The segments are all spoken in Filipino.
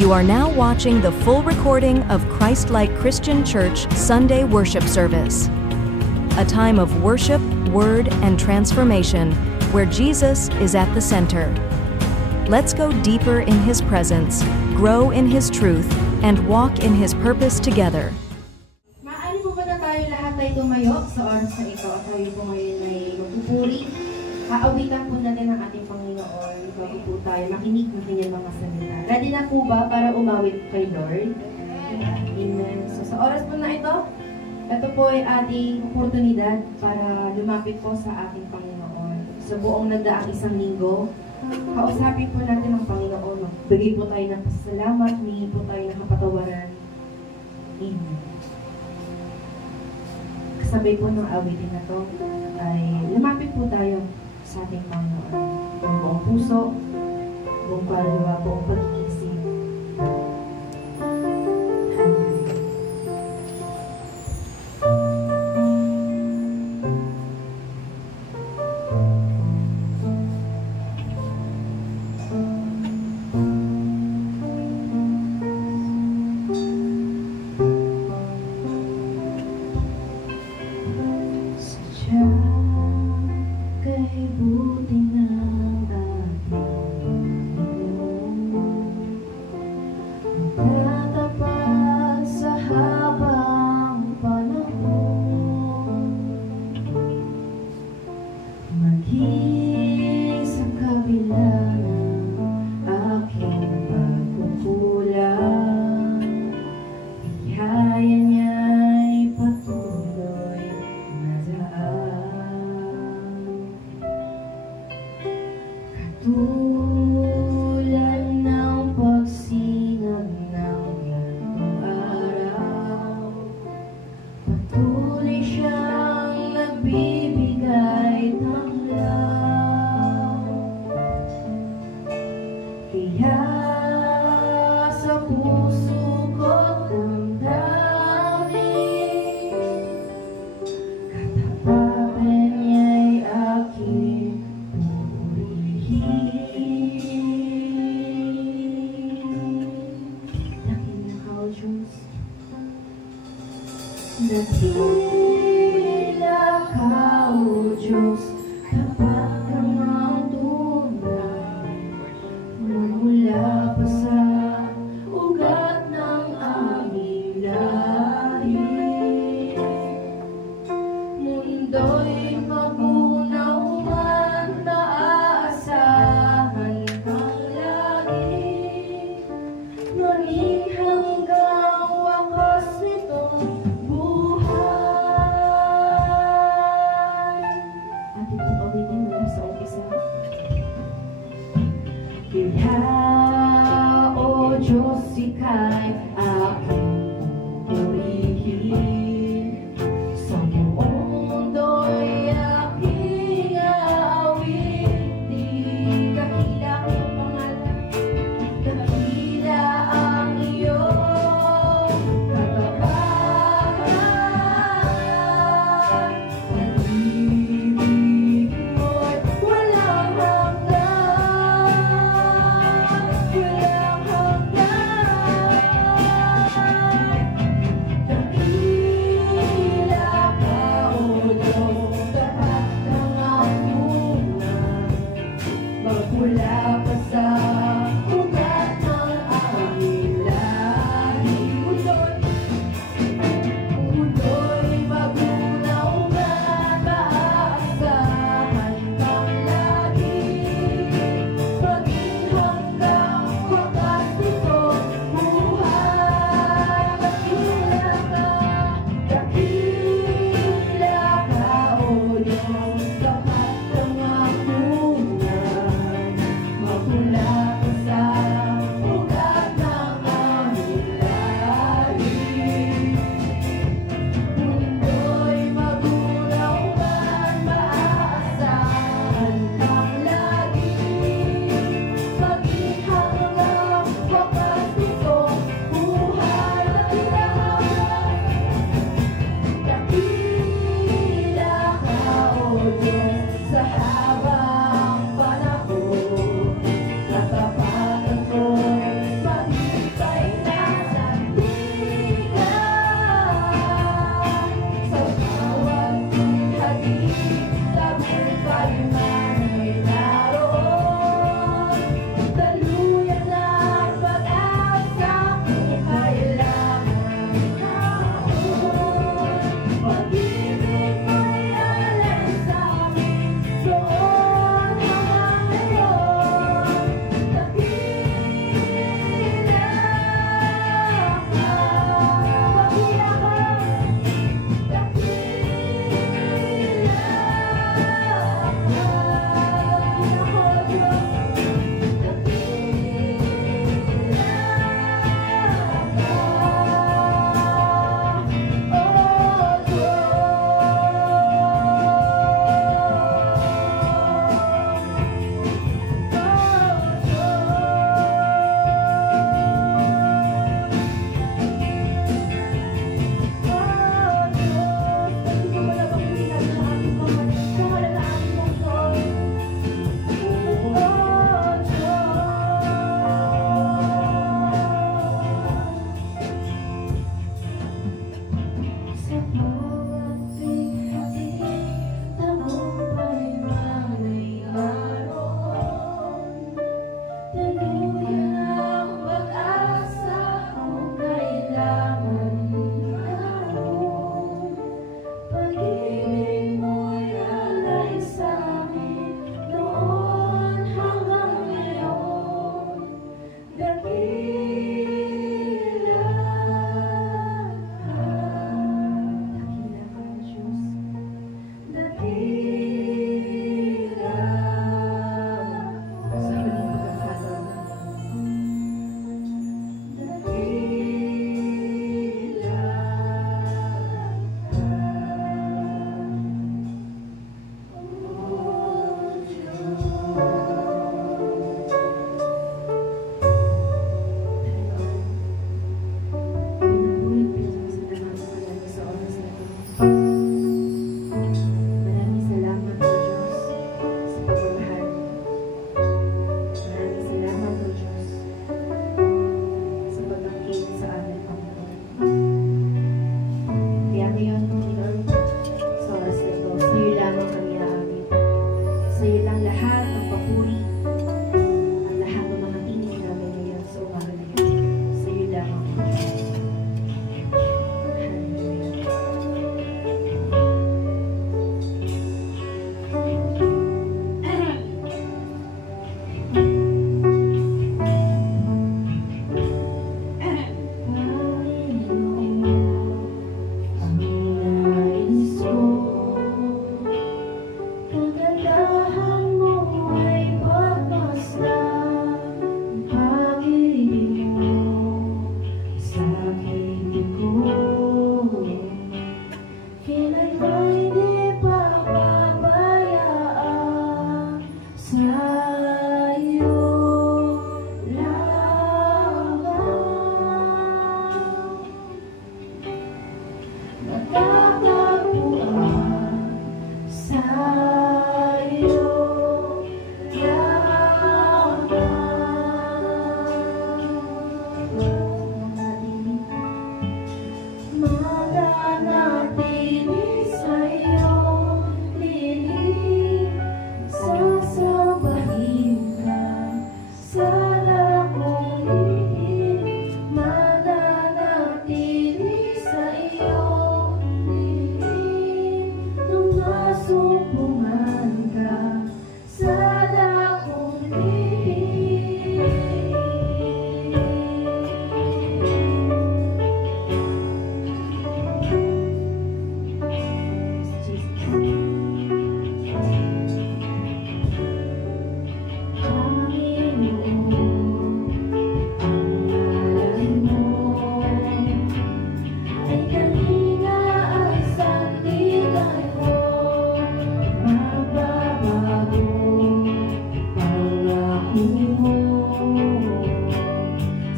You are now watching the full recording of Christ-like Christian Church Sunday worship service. A time of worship, word, and transformation where Jesus is at the center. Let's go deeper in His presence, grow in His truth, and walk in His purpose together. Maaari po ba na tayo lahat ay tumayo sa oras na ito at tayo po ngayon ay magpupuri? Aawitan po natin ang ating Panginoon. Bago po tayo makinig ng kanyang mga salita. Ready na po ba para umawit kay Lord? Amen. So sa oras po na ito po ay ating oportunidad para lumapit po sa ating Panginoon. Sa buong nagdaang isang linggo, kausapin po natin ang Panginoon. Magbigay po tayo ng pasalamat, humingi po tayo ng kapatawaran. Amen. Kasabay po ng awitin na to ay lumapit po tayo sa ating Panginoon. Ang buong puso, buong kaluluwa, buong pag-iisip.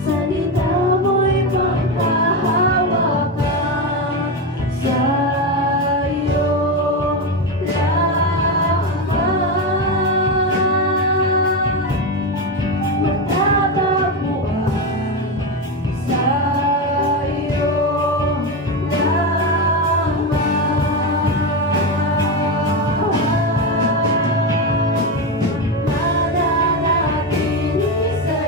Salita mo'y pangkahawakan sa iyong lakad. Matatagpuan sa iyong laman. Mananatili sa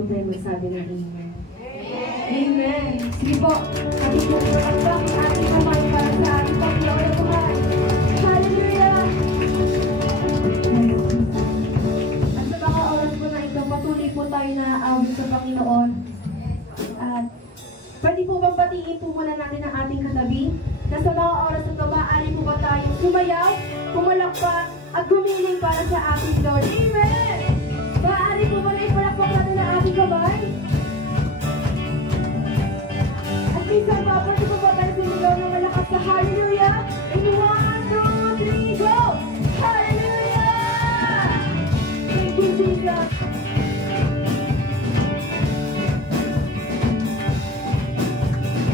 po tayo magsabi ng Amen. Amen. Sige po, ating po ang ating kamay para sa ating Panginoon na buhay. Hallelujah! At sa mga oras po na ito, patuloy po tayo na aawit sa Panginoon. At pwede po bang batiin po muna natin ang ating katabi? Na sa mga oras na ito, maaari po ba tayong sumayaw, pumalakpak, at gumiling para sa ating Lord? Amen! Maaari po ba na ipalakpak natin ang ating kamay? At minsan pa, pwede po ba tayo sumigaw na malakas sa Hallelujah? In 1, 2, 3, go! Hallelujah! Thank you, Jesus!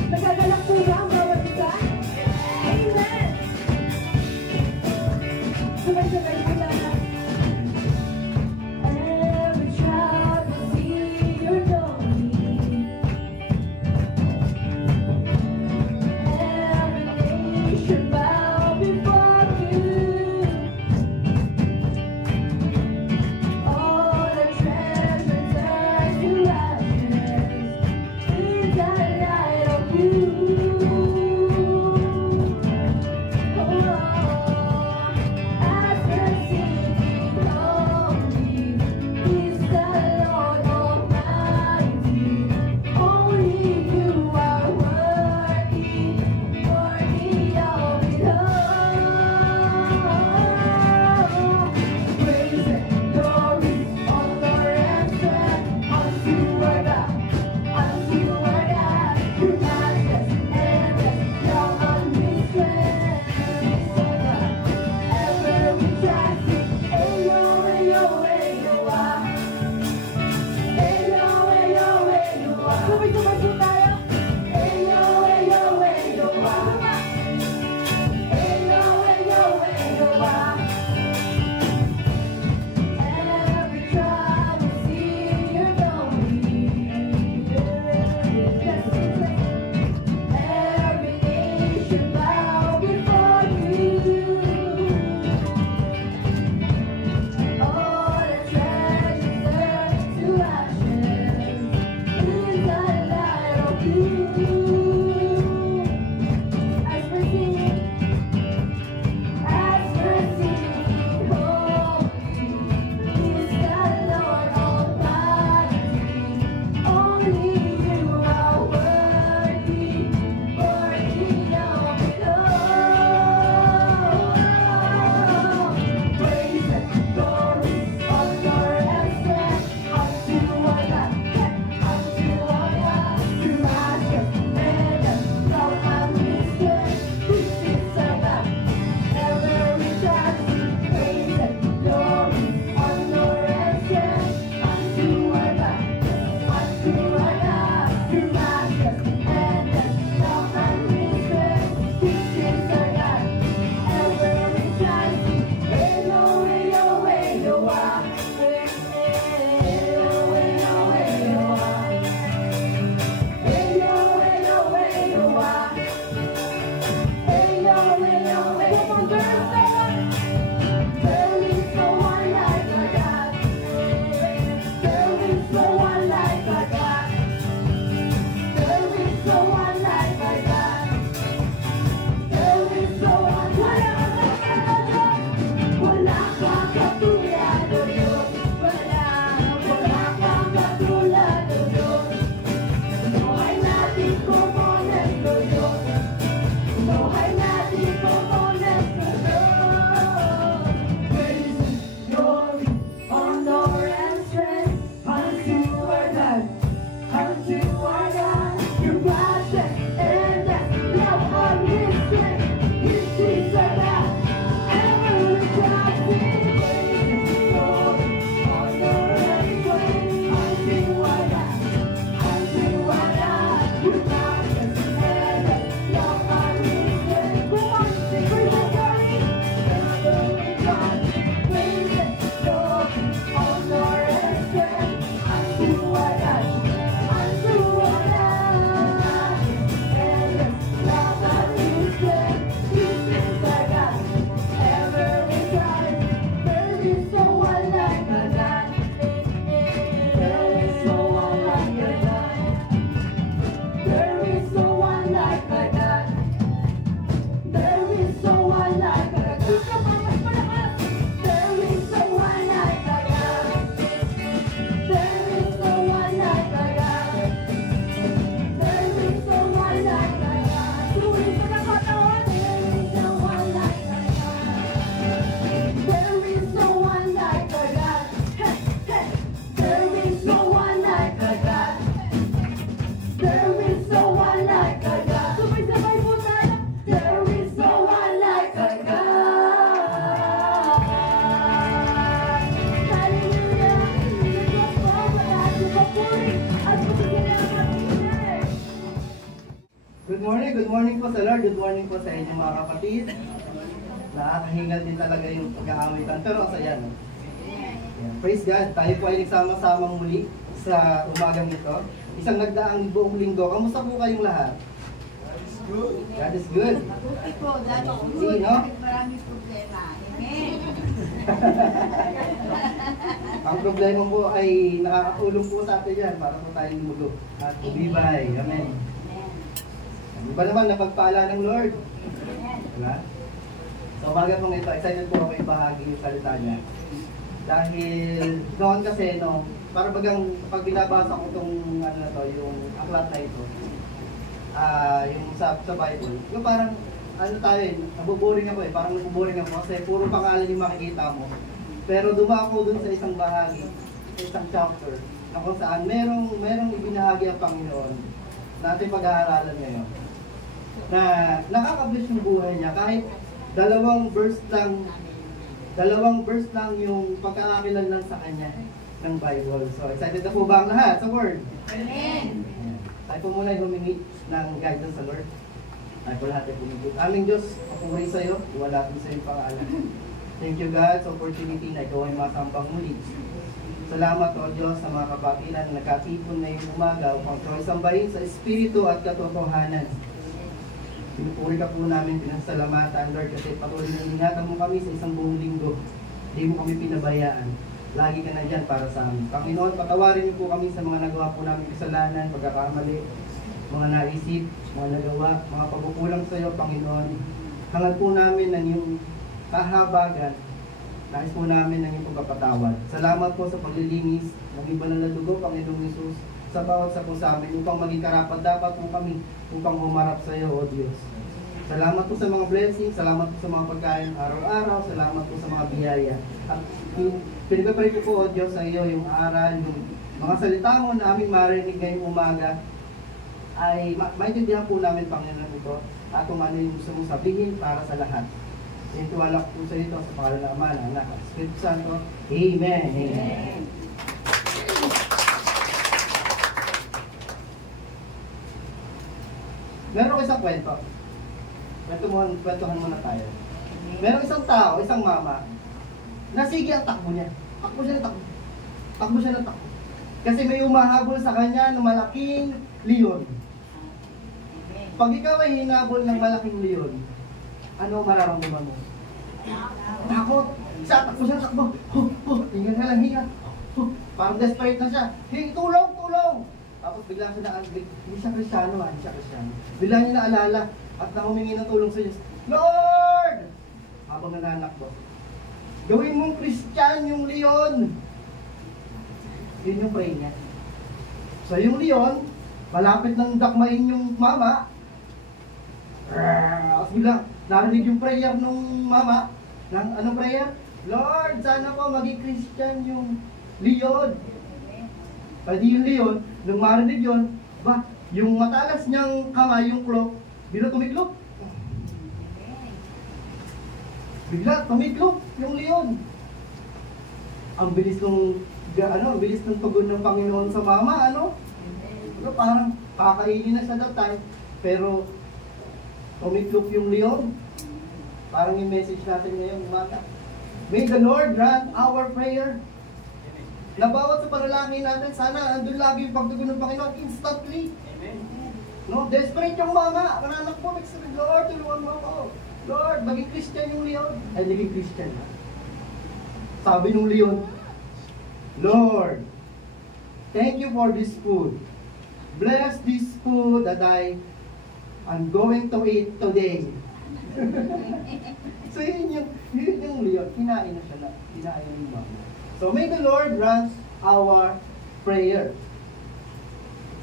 Nagagalak po ba ang bawat isa? Amen! Sabay-sabay po lahat. Good morning po sa Lord, good morning po sa inyong mga kapatid. Nakakahingal din talaga yung pag-aawitan, pero ang saya, no? Yeah. Praise God, tayo po ay nagsama-sama muli sa umagang ito. Isang nagdaang buong linggo. Kamusta po kayong lahat? God is good. Mabuti po, dahil See, no? maraming problema. Amen. Ang problema po ay nakakatulong po sa atin yan para po tayong lumulog at bumibay. Amen. Iba naman napagpala ng Lord. Diba? So umaga pong ito, excited po ako ibahagi yung salita niya. Dahil noon kasi, no, para bagang pag binabasa ko itong ano na to, yung aklat na ito, yung sa Bible, yung parang ano tayo nabuboring ako parang nabuboring ako kasi puro pangalan yung makikita mo. Pero dumako dun sa isang bahagi, sa isang chapter, na kung saan merong ibinahagi ang Panginoon na ating pag-aaralan ngayon. Na nakaka-bless yung buhay niya kahit dalawang verse lang yung pagkakakilanlan sa kanya ng Bible. So excited na po ba ang lahat sa Word? Amen. Tayo po muna humingi ng guidance sa Lord. Tayo po lahat ay pumigil. Aming Diyos, papuri sa iyo, iwala din sa iyong pangalan. Thank you God sa opportunity na ikaw ay masambang muli. Salamat o Diyos sa mga kapatiran na nakatipon na yung umaga upang ito ay sambahin sa Espiritu at katotohanan. Pinupuri ka po namin, pinasalamatan Lord kasi patuloy na ingatan mo kami sa isang buong linggo. Hindi mo kami pinabayaan. Lagi ka na dyan para sa amin. Panginoon, patawarin niyo po kami sa mga nagawa po namin kasalanan, pagkakamali, mga naisip, mga nagawa, mga pagkukulang sa iyo, Panginoon. Hangad po namin ng iyong kahabagan. Nais po namin ng iyong pagpapatawad. Salamat po sa paglilinis ng iba na dugo, Panginoong Hesus, sa bawat sa po sa amin upang maging karapat dapat po kami upang humarap sa iyo, O Diyos. Salamat po sa mga blessings, salamat po sa mga pagkain araw-araw, salamat po sa mga biyaya. At pinagpapray ko po, O Diyos, sa iyo yung aral, yung mga salita mo na aming marinig ngayong umaga, ay maintindihan po namin, Panginoon, ito at kung ano yung gusto mong sabihin para sa lahat. Sintuwala ko po sa ito sa pangalan ng Ama, ng Anak, at Espiritu Santo. Amen. Amen. Meron isang kwento. Kwentuhan muna tayo. Meron isang tao, isang mama, nasigi ang takbo niya. Takbo siya ng takbo. Takbo siya ng takbo. Kasi may umahabol sa kanya ng malaking leon. Pag ikaw ay hinabol ng malaking leon, ano mararamdaman mo? Takot. Takbo siya ng takbo. Hinga na lang, hinga. Parang desperate na siya. Hey, tulong, tulong! Tapos bigla siya hindi siya Kristiyano, hindi siya Kristiyano. Bigla niya naalala at humingi ng tulong sa Diyos. Lord! Habang nananakbo, gawin mong Christian yung leon. Yun yung pray niya. So yung leon, malapit ng dakmain yung mama. Tapos bigla, narinig yung prayer nung mama. Anong prayer? Lord, sana po maging Christian yung leon. Pwede yung leon, nung marinig yun, yung matalas niyang kamay, yung claw, bigla tumiklop. Bigla tumiklop yung leon. Ang bilis ng tugon ng Panginoon sa mama, parang kakainin na siya that time, pero tumiklop yung leon. Parang yung message natin ngayon, umaga. May the Lord grant our prayer. Na bawat sa panalangin natin, sana andun lagi yung pagtugon ng Panginoon instantly. Amen. No, desperate yung mama. Mananak po, Lord, tulungan mo ako. Lord, maging Christian yung leon. Ay, naging Christian. Sabi nung leon, Lord, thank you for this food. Bless this food that I'm going to eat today. So yun yung leon. Kinain na siya na. Kinain yung mama. So may the Lord grant our prayer.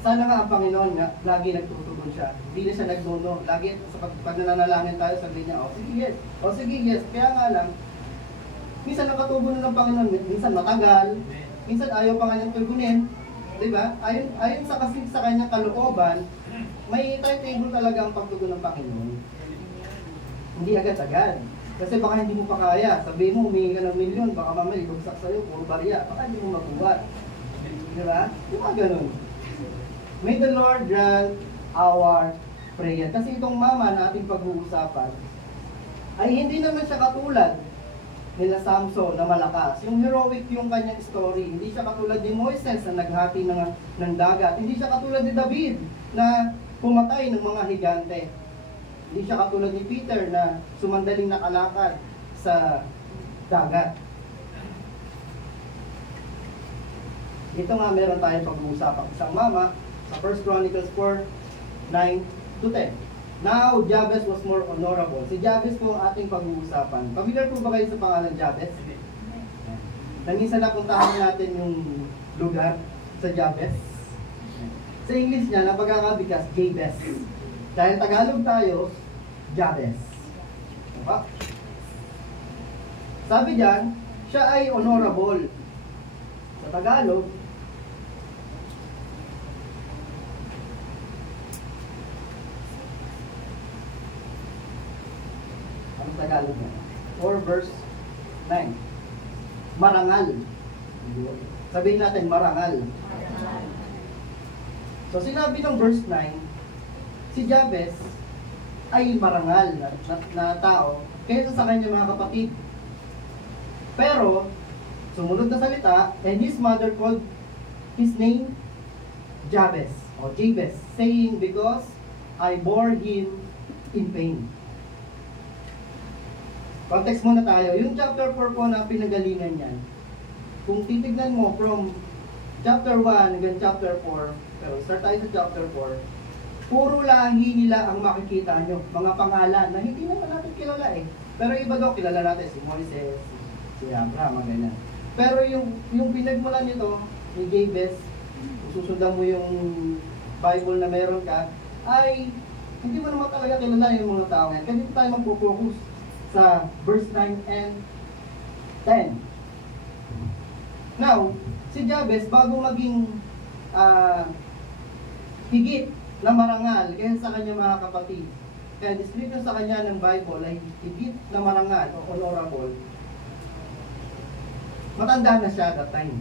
Sana nga ang Panginoon nga, lagi nagtutugon siya. Hindi na siya nagnono. Lagi pag nananalangin tayo, sabi niya, sige yes. Sige yes. Kaya nga lang, minsan nakatugon na ng Panginoon, minsan matagal, minsan ayaw pa nga niyang tugunin. Diba? Ayon sa kanyang kalooban, may timetable talaga ang pagtugon ng Panginoon. Hindi agad-agad. Kasi baka hindi mo pa kaya. Sabihin mo, humingi ka ng milyon, baka mamaya ibagsak sa'yo, puro barya. Baka hindi mo makuha. Diba? Diba ganun? May the Lord grant our prayer. Kasi itong mama na ating pag-uusapan, ay hindi naman siya katulad nila Samson na malakas. Yung heroic yung kanyang story. Hindi siya katulad ni Moises na naghati ng dagat. Hindi siya katulad ni David na pumatay ng mga higante. Hindi siya katulad ni Peter na sumandaling nakalakad sa dagat. Ito nga meron tayong pag-uusapan. Isang mama sa 1 Chronicles 4, 9-10. Now, Jabez was more honorable. Si Jabez po ang ating pag-uusapan. Familiar po ba kayo sa pangalan Jabez? Minsan napuntahan natin yung lugar sa Jabez. Sa English niya, napagkakabigkas, Jabez. Dahil Tagalog tayo, Jabez. Diba? Sabi diyan, siya ay honorable. Sa Tagalog, Tagalog na. 4 verse 9. Marangal. Sabihin natin, marangal. So sinabi ng verse 9, si Jabez ay marangal na tao kaysa sa kanyang mga kapatid. Pero, sumunod na salita, and his mother called his name Jabez, or Jabez, saying, because I bore him in pain. Context muna tayo. Yung chapter 4 po na pinagalingan yan, kung titignan mo from chapter 1 hanggang chapter 4, pero start tayo sa chapter 4, puro lahi nila ang makikita nyo. Mga pangalan na hindi naman natin kilala eh. Pero iba daw kilala natin, si Moises, si Abraham, ganyan. Pero yung pinagmulan nito, ni Jabez, kung susundan mo yung Bible na meron ka, ay hindi mo naman talaga kilala yung mga tao yan. Kaya dito tayo magpo-focus sa verse 9 and 10. Now, si Jabez, bago maging higit na marangal kaysa sa kanyang mga kapatid, kaya description sa kanya ng Bible ay higit na marangal o honorable, matanda na siya that time.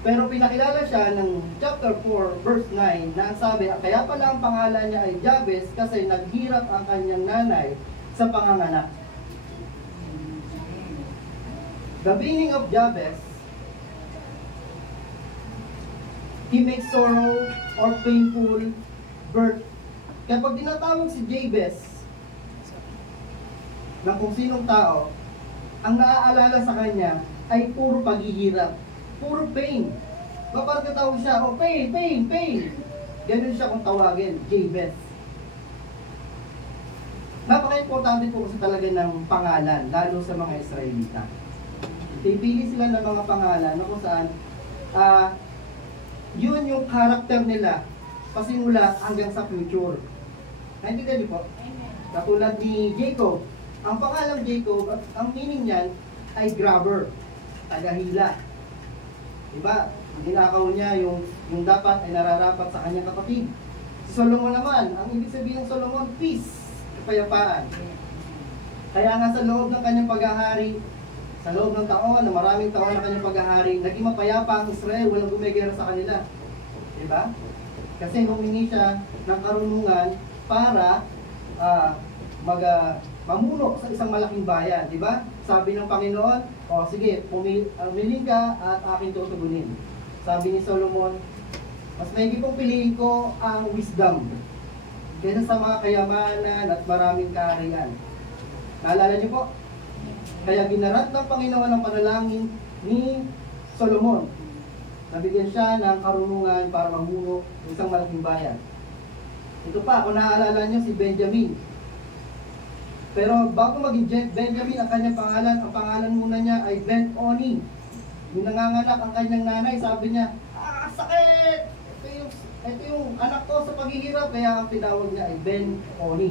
Pero pinakilala siya ng chapter 4, verse 9, na ang sabi, kaya pala ang pangalan niya ay Jabez kasi naghirap ang kanyang nanay sa panganganak. The meaning of Jabez, he makes sorrow or painful birth. Kaya pag tinatawag si Jabez ng kung sinong tao, ang naaalala sa kanya ay puro paghihirap, puro pain. Kapag katawag siya, oh pain, pain, pain. Ganun siya kung tawagin, Jabez. Napaka-importante po kasi talaga ng pangalan, lalo sa mga Israelita. Pipili sila ng mga pangalan na kung saan yun yung karakter nila pasimula hanggang sa future. Naintindihan niyo po? Katulad ni Jacob. Ang pangalang Jacob, ang meaning niyan ay grabber, tagahila. Diba? Ginakaw niya yung dapat ay nararapat sa kanyang kapatid. Si Solomon naman, ang ibig sabihin ng Solomon, peace, kapayapaan. Kaya nga sa loob ng kanyang paghahari, sa loob ng taon, na maraming taon na kanyang paghahari, naging mapayapa ang Israel, walang gumegera sa kanila. Diba? Kasi humingi siya ng karunungan para mamuno sa isang malaking bayan. Diba? Sabi ng Panginoon, o sige, umiling ka at aking tutugunin. Sabi ni Solomon, mas maigi kong piliin ko ang wisdom kaysa sa mga kayamanan at maraming kaharian. Naalala niyo po? Kaya ginarat ng Panginoon ang panalangin ni Solomon. Nabigyan siya ng karunungan para mamuno ng isang malaking bayan. Ito pa, kung naaalala niyo si Benjamin. Pero bago maging Benjamin ang kanyang pangalan, ang pangalan muna niya ay Ben-Oni. Yung nanganganak ang kanyang nanay, sabi niya, sakit! Ito yung anak ko sa paghihirap, kaya ang tinawag niya ay Ben-Oni.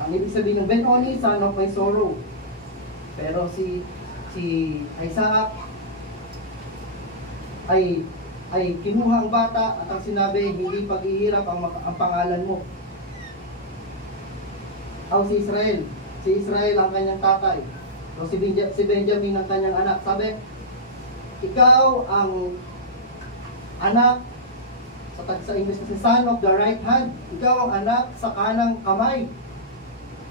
Ang ibig sabihin ng Ben-Oni, son of my sorrow. Pero si Isaac ay kinuha ang bata at ang sinabi, hindi paghihirap ang pangalan mo. Si Israel. Si Israel ang kanyang tatay. So si Benjamin ang kanyang anak. Sabi, ikaw ang anak Sa English kasi, son of the right hand. Ikaw ang anak sa kanang kamay.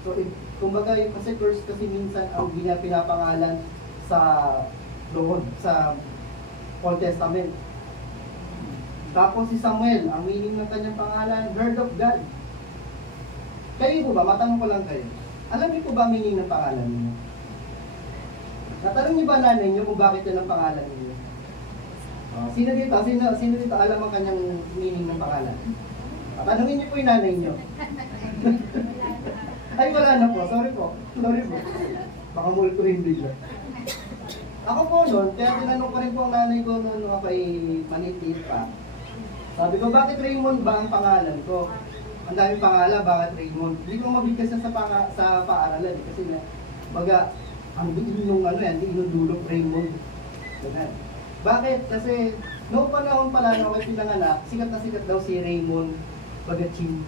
So, kumbaga, kasi curse kasi minsan ang pinapangalan sa doon, sa Old Testament. Tapos si Samuel, ang meaning ng kanyang pangalan, Word of God. Kayo po ba, matanong ko lang kayo, alam niyo po ba ang meaning ng pangalan niyo? Natanong niyo ba nanay niyo kung bakit yan ang pangalan niyo? Sino dito alam ang kanyang meaning ng pangalan? Tanungin niyo po yung nanay niyo. Ay, wala na po. Sorry po. Baka multo rin bigla. Ako po noon, kaya tinanong ko rin po ang nanay ko noon nung ako'y maliit pa. Sabi ko, bakit Raymond ba ang pangalan ko? Ang daming pangalan, bakit Raymond? Hindi ko mabigkas sa paaralan. Kasi na, baga, ang diin yung dinudulog Raymond. Ganun. Bakit? Kasi, noong panahon pala na ako'y pinanganak, sikat na sikat daw si Raymond Bagachin.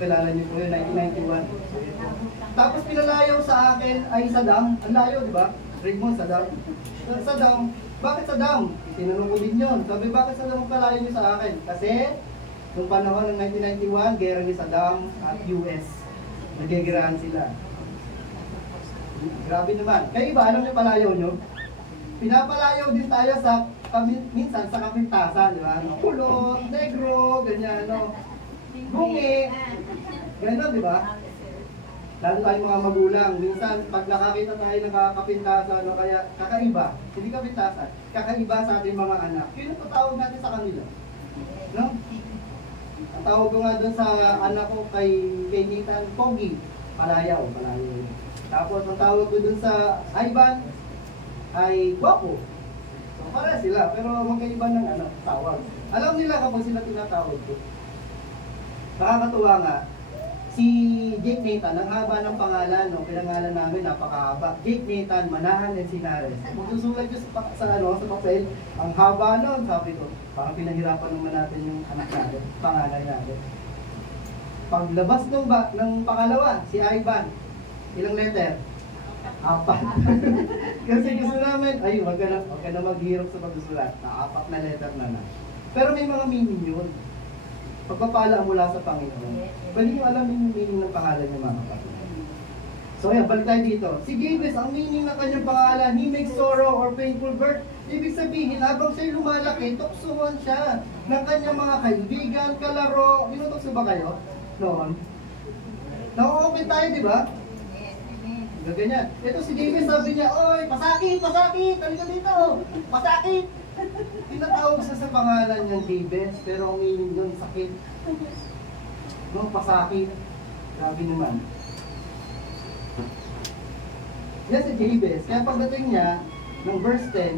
Kilala niyo po yun, 1991. Tapos pinalayaw sa akin ay Saddam. Ang layo, di ba? Raymond, Saddam. Saddam. Bakit Saddam? Tinanong ko din yun. Sabi, bakit Saddam ang palayo niyo sa akin? Kasi, noong panahon ng 1991, gera ni Saddam at US. Nagigirahan sila. Grabe naman. Kayo ba, alam niyo palayo niyo? Pinapalayaw din tayo sa, minsan sa kapintasan, di ba? Kulot, negro, ganyan, bungi. Ganun, di ba? Lalo tayong mga magulang, minsan pag nakakita tayo ng kakapintasan, kaya kakaiba, hindi kapintasan, kakaiba sa ating mga anak, yun ang patawag natin sa kanila. No? Ang tawag ko nga doon sa anak ko kay Nathan, Pogi, palayaw. Tapos ang tawag ko doon sa Ivan, ay Guapo. So para sila, pero magkaiba ng tawag. Alam nila kapag sila tinatawag ko. Nakakatuwa nga, si Jake Nathan, ang haba ng pangalan, pinangalan namin, napakahaba. Jake Nathan, Manahan and Sinares. Magsusulat ko sa papel, ang haba nun, sabi ko, parang pinahirapan naman natin yung anak natin, pangalan natin. Paglabas ng pangalawa, si Ivan, ilang letter? 4. Kasi gusto namin, ay, wag ka na maghirap sa pagsusulat, na 4 na letter na. Pero may mga meaning yun. Pagpapala mula sa Panginoon. Pwede nyo alamin yung meaning ng pangalan niya, mga kapatid. So yan, balik tayo dito. Si Jabez, ang meaning ng kanyang pangalan, he makes sorrow or painful birth. Ibig sabihin, habang siya'y lumalaki, tuksuhan siya ng kanyang mga kaibigan, kalaro. Inutukso ba kayo? Noon. Nako-open tayo, di ba? Ganyan. Ito si Jabez, sabi niya, oy, pasakit! Talika dito! Pasakit! Tinatawag siya sa pangalan niyang Jabez, pero ang meaning doon, sakit. No, pasakit. Grabe naman. Yan si Jabez. Kaya pagdating niya, ng verse 10,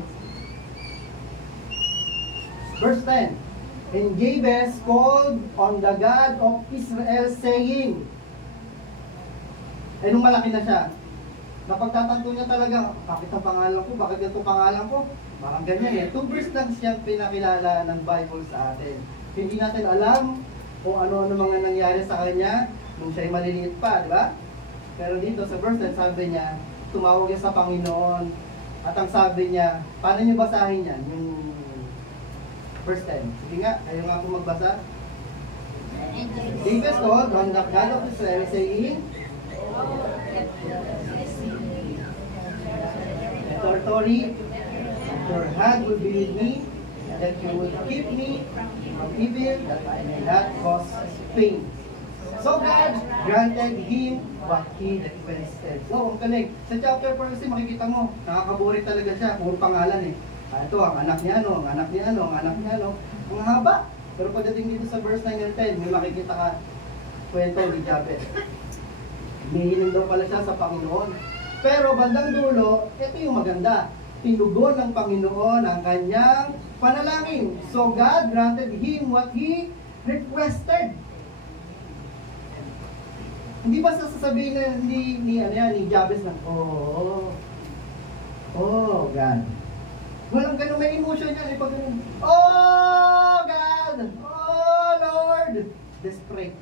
and Jabez called on the God of Israel, saying, nung malaki na siya, napagtatanto niya talaga, bakit ang pangalan ko? Bakit ito pangalan ko? Parang ganyan eh. 2 verse lang siyang pinakilala ng Bible sa atin. Hindi natin alam kung ano mga nangyari sa kanya nung siya'y maliliit pa, di ba? Pero dito sa verse 10, sabi niya, tumawag niya sa Panginoon. At ang sabi niya, paano niyo basahin yan? Yung verse 10. Sige nga, kayo nga po magbasa. Jabez called on the God of Israel, saying, Tori, your hand will be with me, and that you will keep me from evil, that I may not cause pain. So God granted him what he requested. So, ang galing. Sa chapter 4 kasi makikita mo, nakakaburi talaga siya, puro pangalan eh. Ito, ang anak niya ano, ang anak niya ano, ang anak niya ano. Ang haba. Pero pagdating dito sa verse 9 and 10, may makikita ka kwento ni Jabez. Hinihiling daw pala siya sa Panginoon. Pero bandang dulo, ito yung maganda. Tinugon ng Panginoon ang kanyang panalangin. So God granted him what he requested. Hindi ba sasabihin na ni Jabez na, oh God. Walang ganun, may emotion niya. Oh God! Oh Lord! Desperate.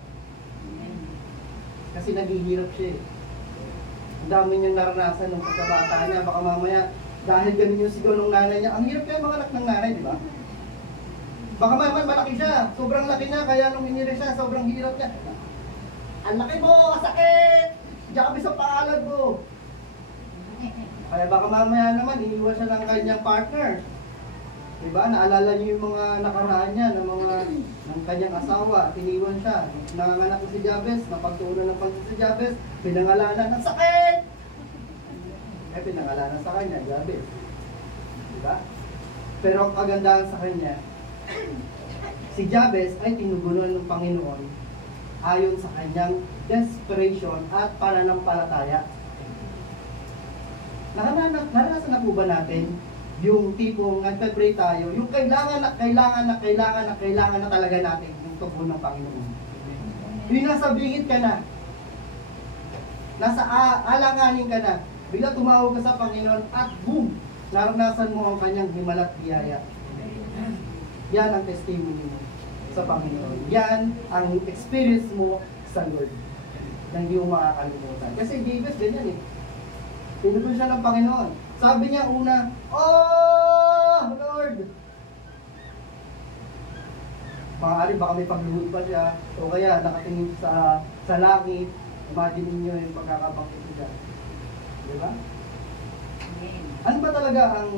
Kasi naghihirap siya. Ang dami niyang naranasan ng pagkabata niya. Baka mamaya, dahil ganun yung sigaw ng nanay niya. Ang hirap kayo mga anak ng nanay, di ba? Baka man malaki siya. Sobrang laki niya, kaya nung inire siya, sobrang hirap niya. Ang laki mo, sakit! Jabez ang pangalan mo. Kaya baka mamaya naman, iniwan siya ng kanyang partner. Diba? Naalala niyo yung mga nakaraan niya ng kanyang asawa. Iniwan siya. Nanganganak ko si Jabez, napagtuunan ng pansin si Jabez, pinangalanan ng sakit! Pinangalanan sa kanya, Jabez. Diba? Pero ang kagandahan sa kanya, si Jabez ay tinugunan ng Panginoon ayon sa kanyang desperation at pananampalataya. Naranasan na po ba natin yung tipong nagpe-pray tayo, yung kailangan na talaga natin yung tugon ng Panginoon. Yung nasa bingit ka na, nasa alanganin ka na, bigla tumawag ka sa Panginoon at boom, naranasan mo ang kanyang himala at biyaya. Yan ang testimony mo sa Panginoon. Yan ang experience mo sa Lord na hindi mo makakalimutan. Kasi Jabez ganyan eh. Tinugon siya ng Panginoon. Sabi niya una, "Oh, Lord!" Maaari baka may pagluhod pa siya o kaya nakatingin sa langit. Imagine niyo yung pagkakabangkit niya. Di ba? Ano ba talaga ang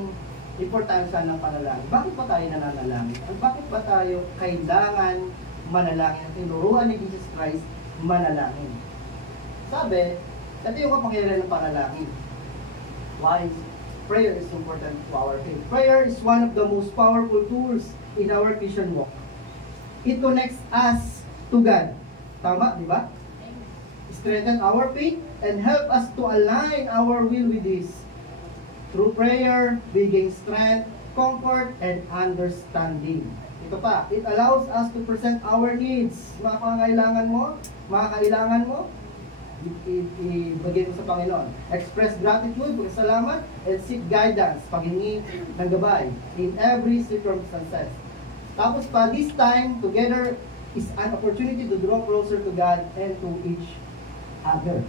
importansya ng panalangin? Bakit ba tayo nananalangin? At bakit ba tayo kailangan manalangin? At tinuruan ni Jesus Christ manalangin. Sabi, ito yung kapangyarihan ng panalangin. Why? Prayer is important to our faith. Prayer is one of the most powerful tools in our Christian walk. It connects us to God. Tama, di ba? Strengthen our faith and help us to align our will with His. Through prayer, we gain strength, comfort, and understanding. Ito pa, it allows us to present our needs. Mga kailangan mo, ibigay mo sa Panginoon. Express gratitude, pasalamat, and seek guidance, paghingi ng gabay in every circumstances. Tapos pa, this time together is an opportunity to draw closer to God and to each other.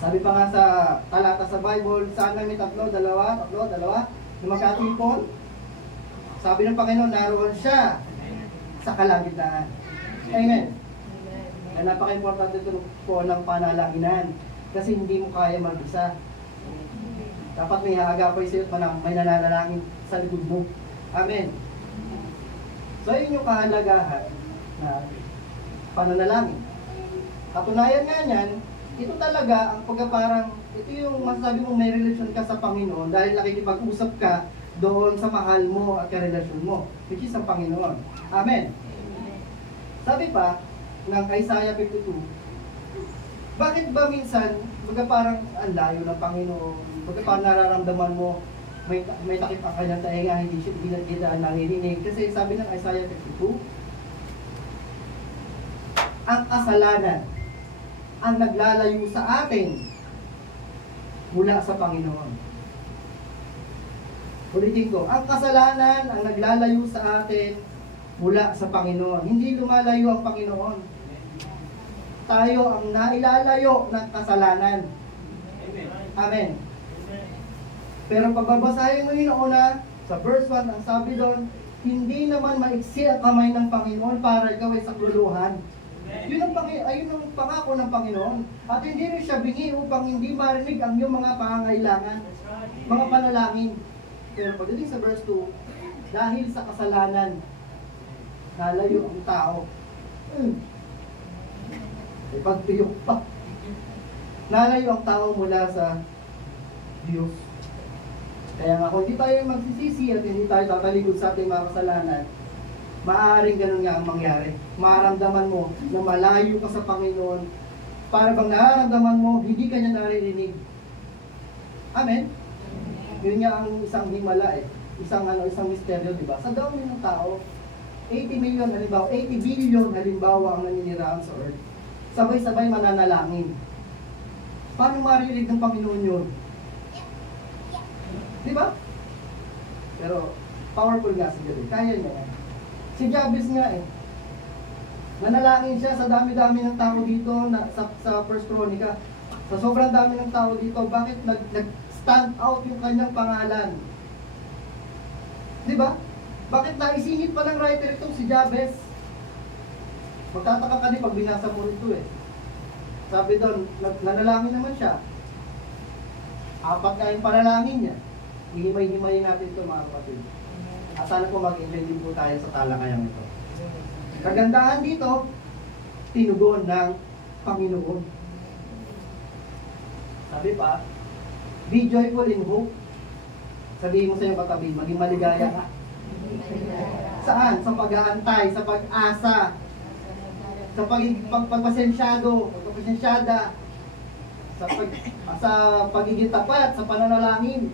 Sabi pa nga sa talata sa Bible, saan may dalawa, na magkatipon? Sabi ng Panginoon, naroon siya sa kalagitnaan. Amen. Kaya napaka-importante ito po ng panalanginan. Kasi hindi mo kaya mag-isa. Dapat may haagapay sa iyo at may nananalangin sa likod mo. Amen. So yun yung kahalagahan na pananalangin. Katunayan nga niyan, ito talaga ang pagkaparang, ito yung masasabi mong may relasyon ka sa Panginoon dahil nakikipag-usap ka doon sa mahal mo at karelasyon mo, which is ang Panginoon. Amen. Sabi pa ng Isaiah 52, bakit ba minsan pagkaparang ang layo ng Panginoon, pagkaparang nararamdaman mo may takip ang kanyang tainga, hindi kita naririnig? Kasi sabi ng Isaiah 52, ang kasalanan ang naglalayo sa atin mula sa Panginoon. Ulitin ko, ang kasalanan ang naglalayo sa atin mula sa Panginoon. Hindi lumalayo ang Panginoon. Tayo ang nailalayo ng kasalanan. Amen. Pero pagbabasahin mo yun una, sa verse 1, ang sabi doon, hindi naman maiksi ang kamay ng Panginoon para ikaw ay sakluluhan. Ayun ang pangako ng Panginoon. At hindi rin siya bingi upang hindi marinig ang iyong mga pangangailangan, mga panalangin. Pero pagdating sa verse 2, dahil sa kasalanan, nalayo ang tao. May pagtiyok pa. Nalayo ang tao mula sa Diyos. Kaya nga kung hindi tayo magsisisi at hindi tayo tatalikod sa ating mga kasalanan, maaaring ganun nga ang mangyari. Maramdaman mo na malayo ka sa Panginoon. Para bang nararamdaman mo, hindi ka niya naririnig. Amen? Yun nga ang isang himala eh. Isang misteryo, di ba? Sa dami ng tao, 80 billion halimbawa ang naninirahan sa earth. Sabay-sabay mananalangin. Paano maririnig ng Panginoon yun? Di ba? Pero, powerful nga si Jabez. Kaya niya yan. Si Jabez nga eh. Nanalangin siya sa dami-dami ng tao dito sa First Chronica. Sa sobrang dami ng tao dito, bakit nag-stand out yung kanyang pangalan? Di ba? Bakit naisingit pa ng writer itong si Jabez? Magtataka ka din pag binasa mo ito eh. Sabi doon, nanalangin naman siya. 4 nga yung panalangin niya. Hihimay-himayin natin ito mga kapatid. At sana po mag-enjoy din po tayo sa talakayang ito. Kagandahan dito, tinugon ng Panginoon. Sabi pa, be joyful in hope. Sabihin mo sa iyong katabi, maging maligaya ka. Saan? Sa pag-aantay, sa pag-asa, sa pagpasensyado, pagpasensyada, sa pagiging tapat, sa pananalangin.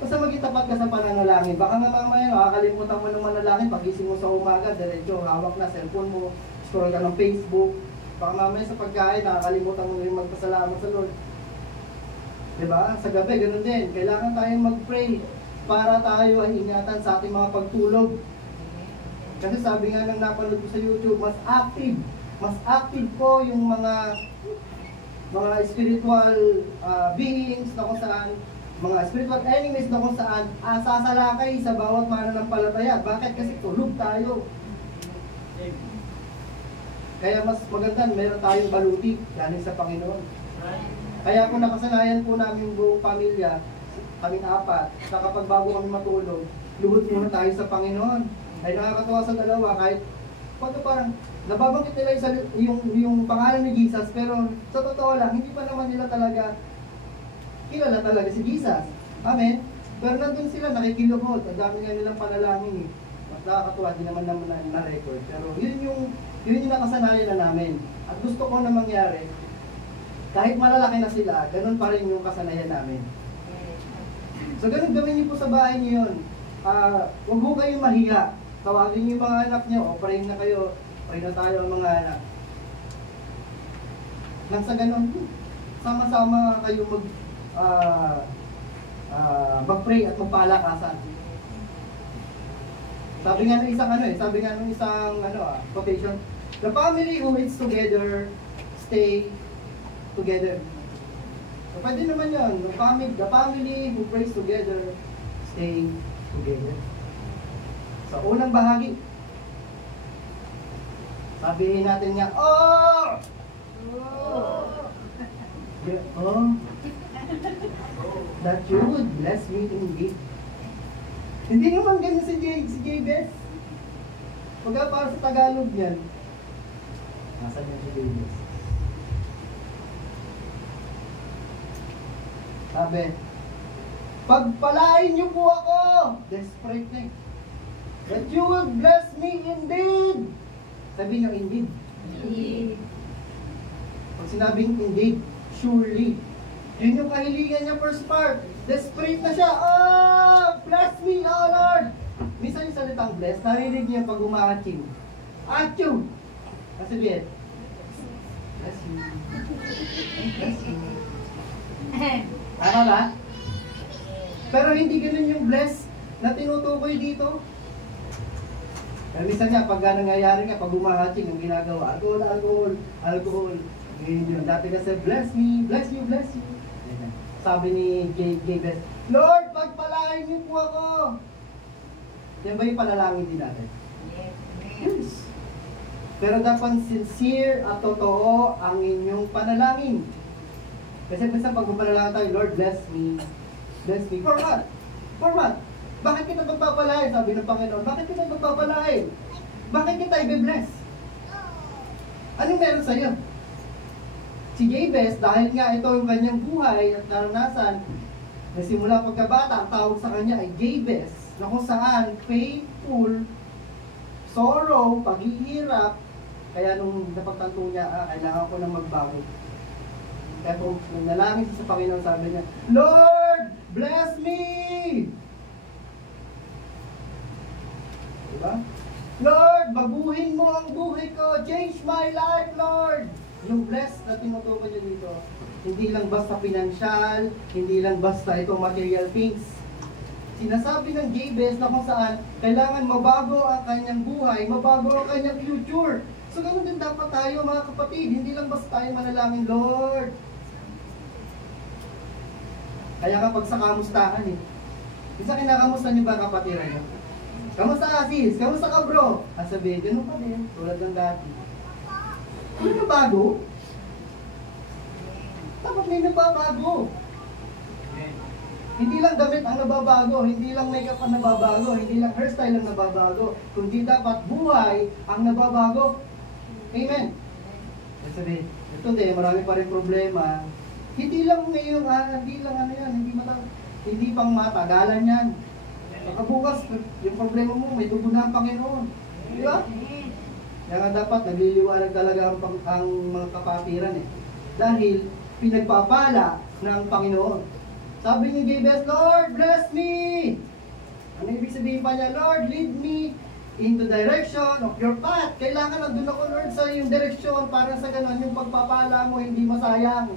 Basta maging tapat ka sa pananalangin. Baka nga mamaya, makakalimutan mo ng manalangin, pagising mo sa umaga, diretso, hawak na cellphone mo, scroll ka ng Facebook. Baka mamaya sa pagkain, nakakalimutan mo rin magpasalamat sa Lord. Diba? Sa gabi, ganun din. Kailangan tayong mag-pray para tayo ay ingatan sa ating mga pagtulog. Kasi sabi nga nang napanood ko sa YouTube, mas active po yung mga spiritual beings na kung saan, mga spiritual enemies na kung saan sasalakay sa bawat mananampalataya. Bakit? Kasi tulog tayo. Kaya mas maganda, meron tayong baluti galing sa Panginoon. Kaya kung nakasanayan po namin buong pamilya, kaming 4, na kapag bago kami matulog, luhod muna tayo sa Panginoon. Ay nakakatawa sa dalawa, kahit parang nababanggit nila yung pangalan ni Jesus, pero sa totoo lang, hindi pa naman nila talaga kilala talaga si Jesus. Amen? Pero nandun sila, nakikiluhod. Ang dami nga nilang panalangin eh. Mas nakakatuwa, di naman na-record. Pero yun yung nakasanayan na namin. At gusto ko na mangyari, kahit malalaki na sila, ganun pa rin yung kasanayan namin. So ganun gawin niyo po sa bahay niyo yun. Huwag mo kayong mahiya. Tawagin niyo yung mga anak niyo, o pray na kayo, pray na tayo ang mga anak. Nang sa ganun, sama-sama kayo mag-pray at magpalakasan. Sabi nga ng isang quotation, the family who eats together, stay together. So pwede naman yun, the family who prays together, stay together. Sa unang bahagi, sabihin natin nga, oh! Oh! That you would bless me indeed. Hindi naman ganyan si Jabez. Pagka para sa Tagalog yan, nasaan yan si Jabez? Sabi, pagpalain niyo po ako. Desperate na eh. That you will bless me indeed. Sabi niyo indeed. Indeed. Pag sinabing indeed, surely. Yun yung kahilingan niya first part. Desperate na siya. Oh, bless me, oh Lord. Minsan yung salitang bless, narinig niya pag umakaching. Achoo! Kasi biyet. Bless you. Bless you. Tama ba? Pero hindi ganun yung bless na tinutukoy dito. Pero minsan nga, pag nangyayari nga, pag umahaching, ang ginagawa, alcohol. Ngayon yun, dati kasi, bless me, bless you. Sabi ni Jabez, Lord, pagpalain niyo po ako. Yan ba yung panalangin din natin? Yes. Pero dapat sincere at totoo ang inyong panalangin. Kasi minsan pag panalangin tayo, Lord, bless me. Bless me. For what? For what? Bakit kita magpapalain? Sabi ng Panginoon, bakit kita magpapalain? Bakit kita i-bless? Anong meron sa'yo? Si Jabez, dahil nga ito yung kanyang buhay at naranasan, na simula pagkabata, ang tawag sa kanya ay Jabez, na kung saan painful, sorrow, paghihirap, kaya nung napagtanto niya, kailangan ko nang magbago. Kaya kung nanalangin siya sa Panginoon, sabi niya, Lord, bless me! Diba? Lord, baguhin mo ang buhay ko, change my life, Lord! Yung blessed na tinutukoy niya dito, hindi lang basta pinansyal, hindi lang basta itong material things. Sinasabi ng Jabez na kung saan kailangan mabago ang kanyang buhay, mabago ang kanyang future. So ganun din dapat tayo mga kapatid, hindi lang basta tayo manalangin, Lord. Kaya kapag sa kamustahan minsan kinakamusta niyo ba kapatiran niyo? Kamusta sis? Kamusta ka bro? Sabihin, ganun pa din, tulad ng dati. Ano na bago? Dapat may nababago. Hindi lang damit ang nababago, hindi lang makeup ang nababago, hindi lang hairstyle ang nababago, kundi dapat buhay ang nababago. Amen. Sabi, ito din, marami pa rin problema. Hindi lang ngayon, hindi lang ano yan, hindi pang matagalan yan. Baka bukas, yung problema mo, may dugo na ang Panginoon. Di ba? Kaya nga dapat, nagliliwanag talaga ang mga kapatiran eh. Dahil, pinagpapala ng Panginoon. Sabi ni Jabez, Lord, bless me! Ano ibig sabihin pa niya? Lord, lead me in the direction of your path. Kailangan nandun ako, Lord, sa yung direksyon para sa ganon, yung pagpapala mo, hindi masayang.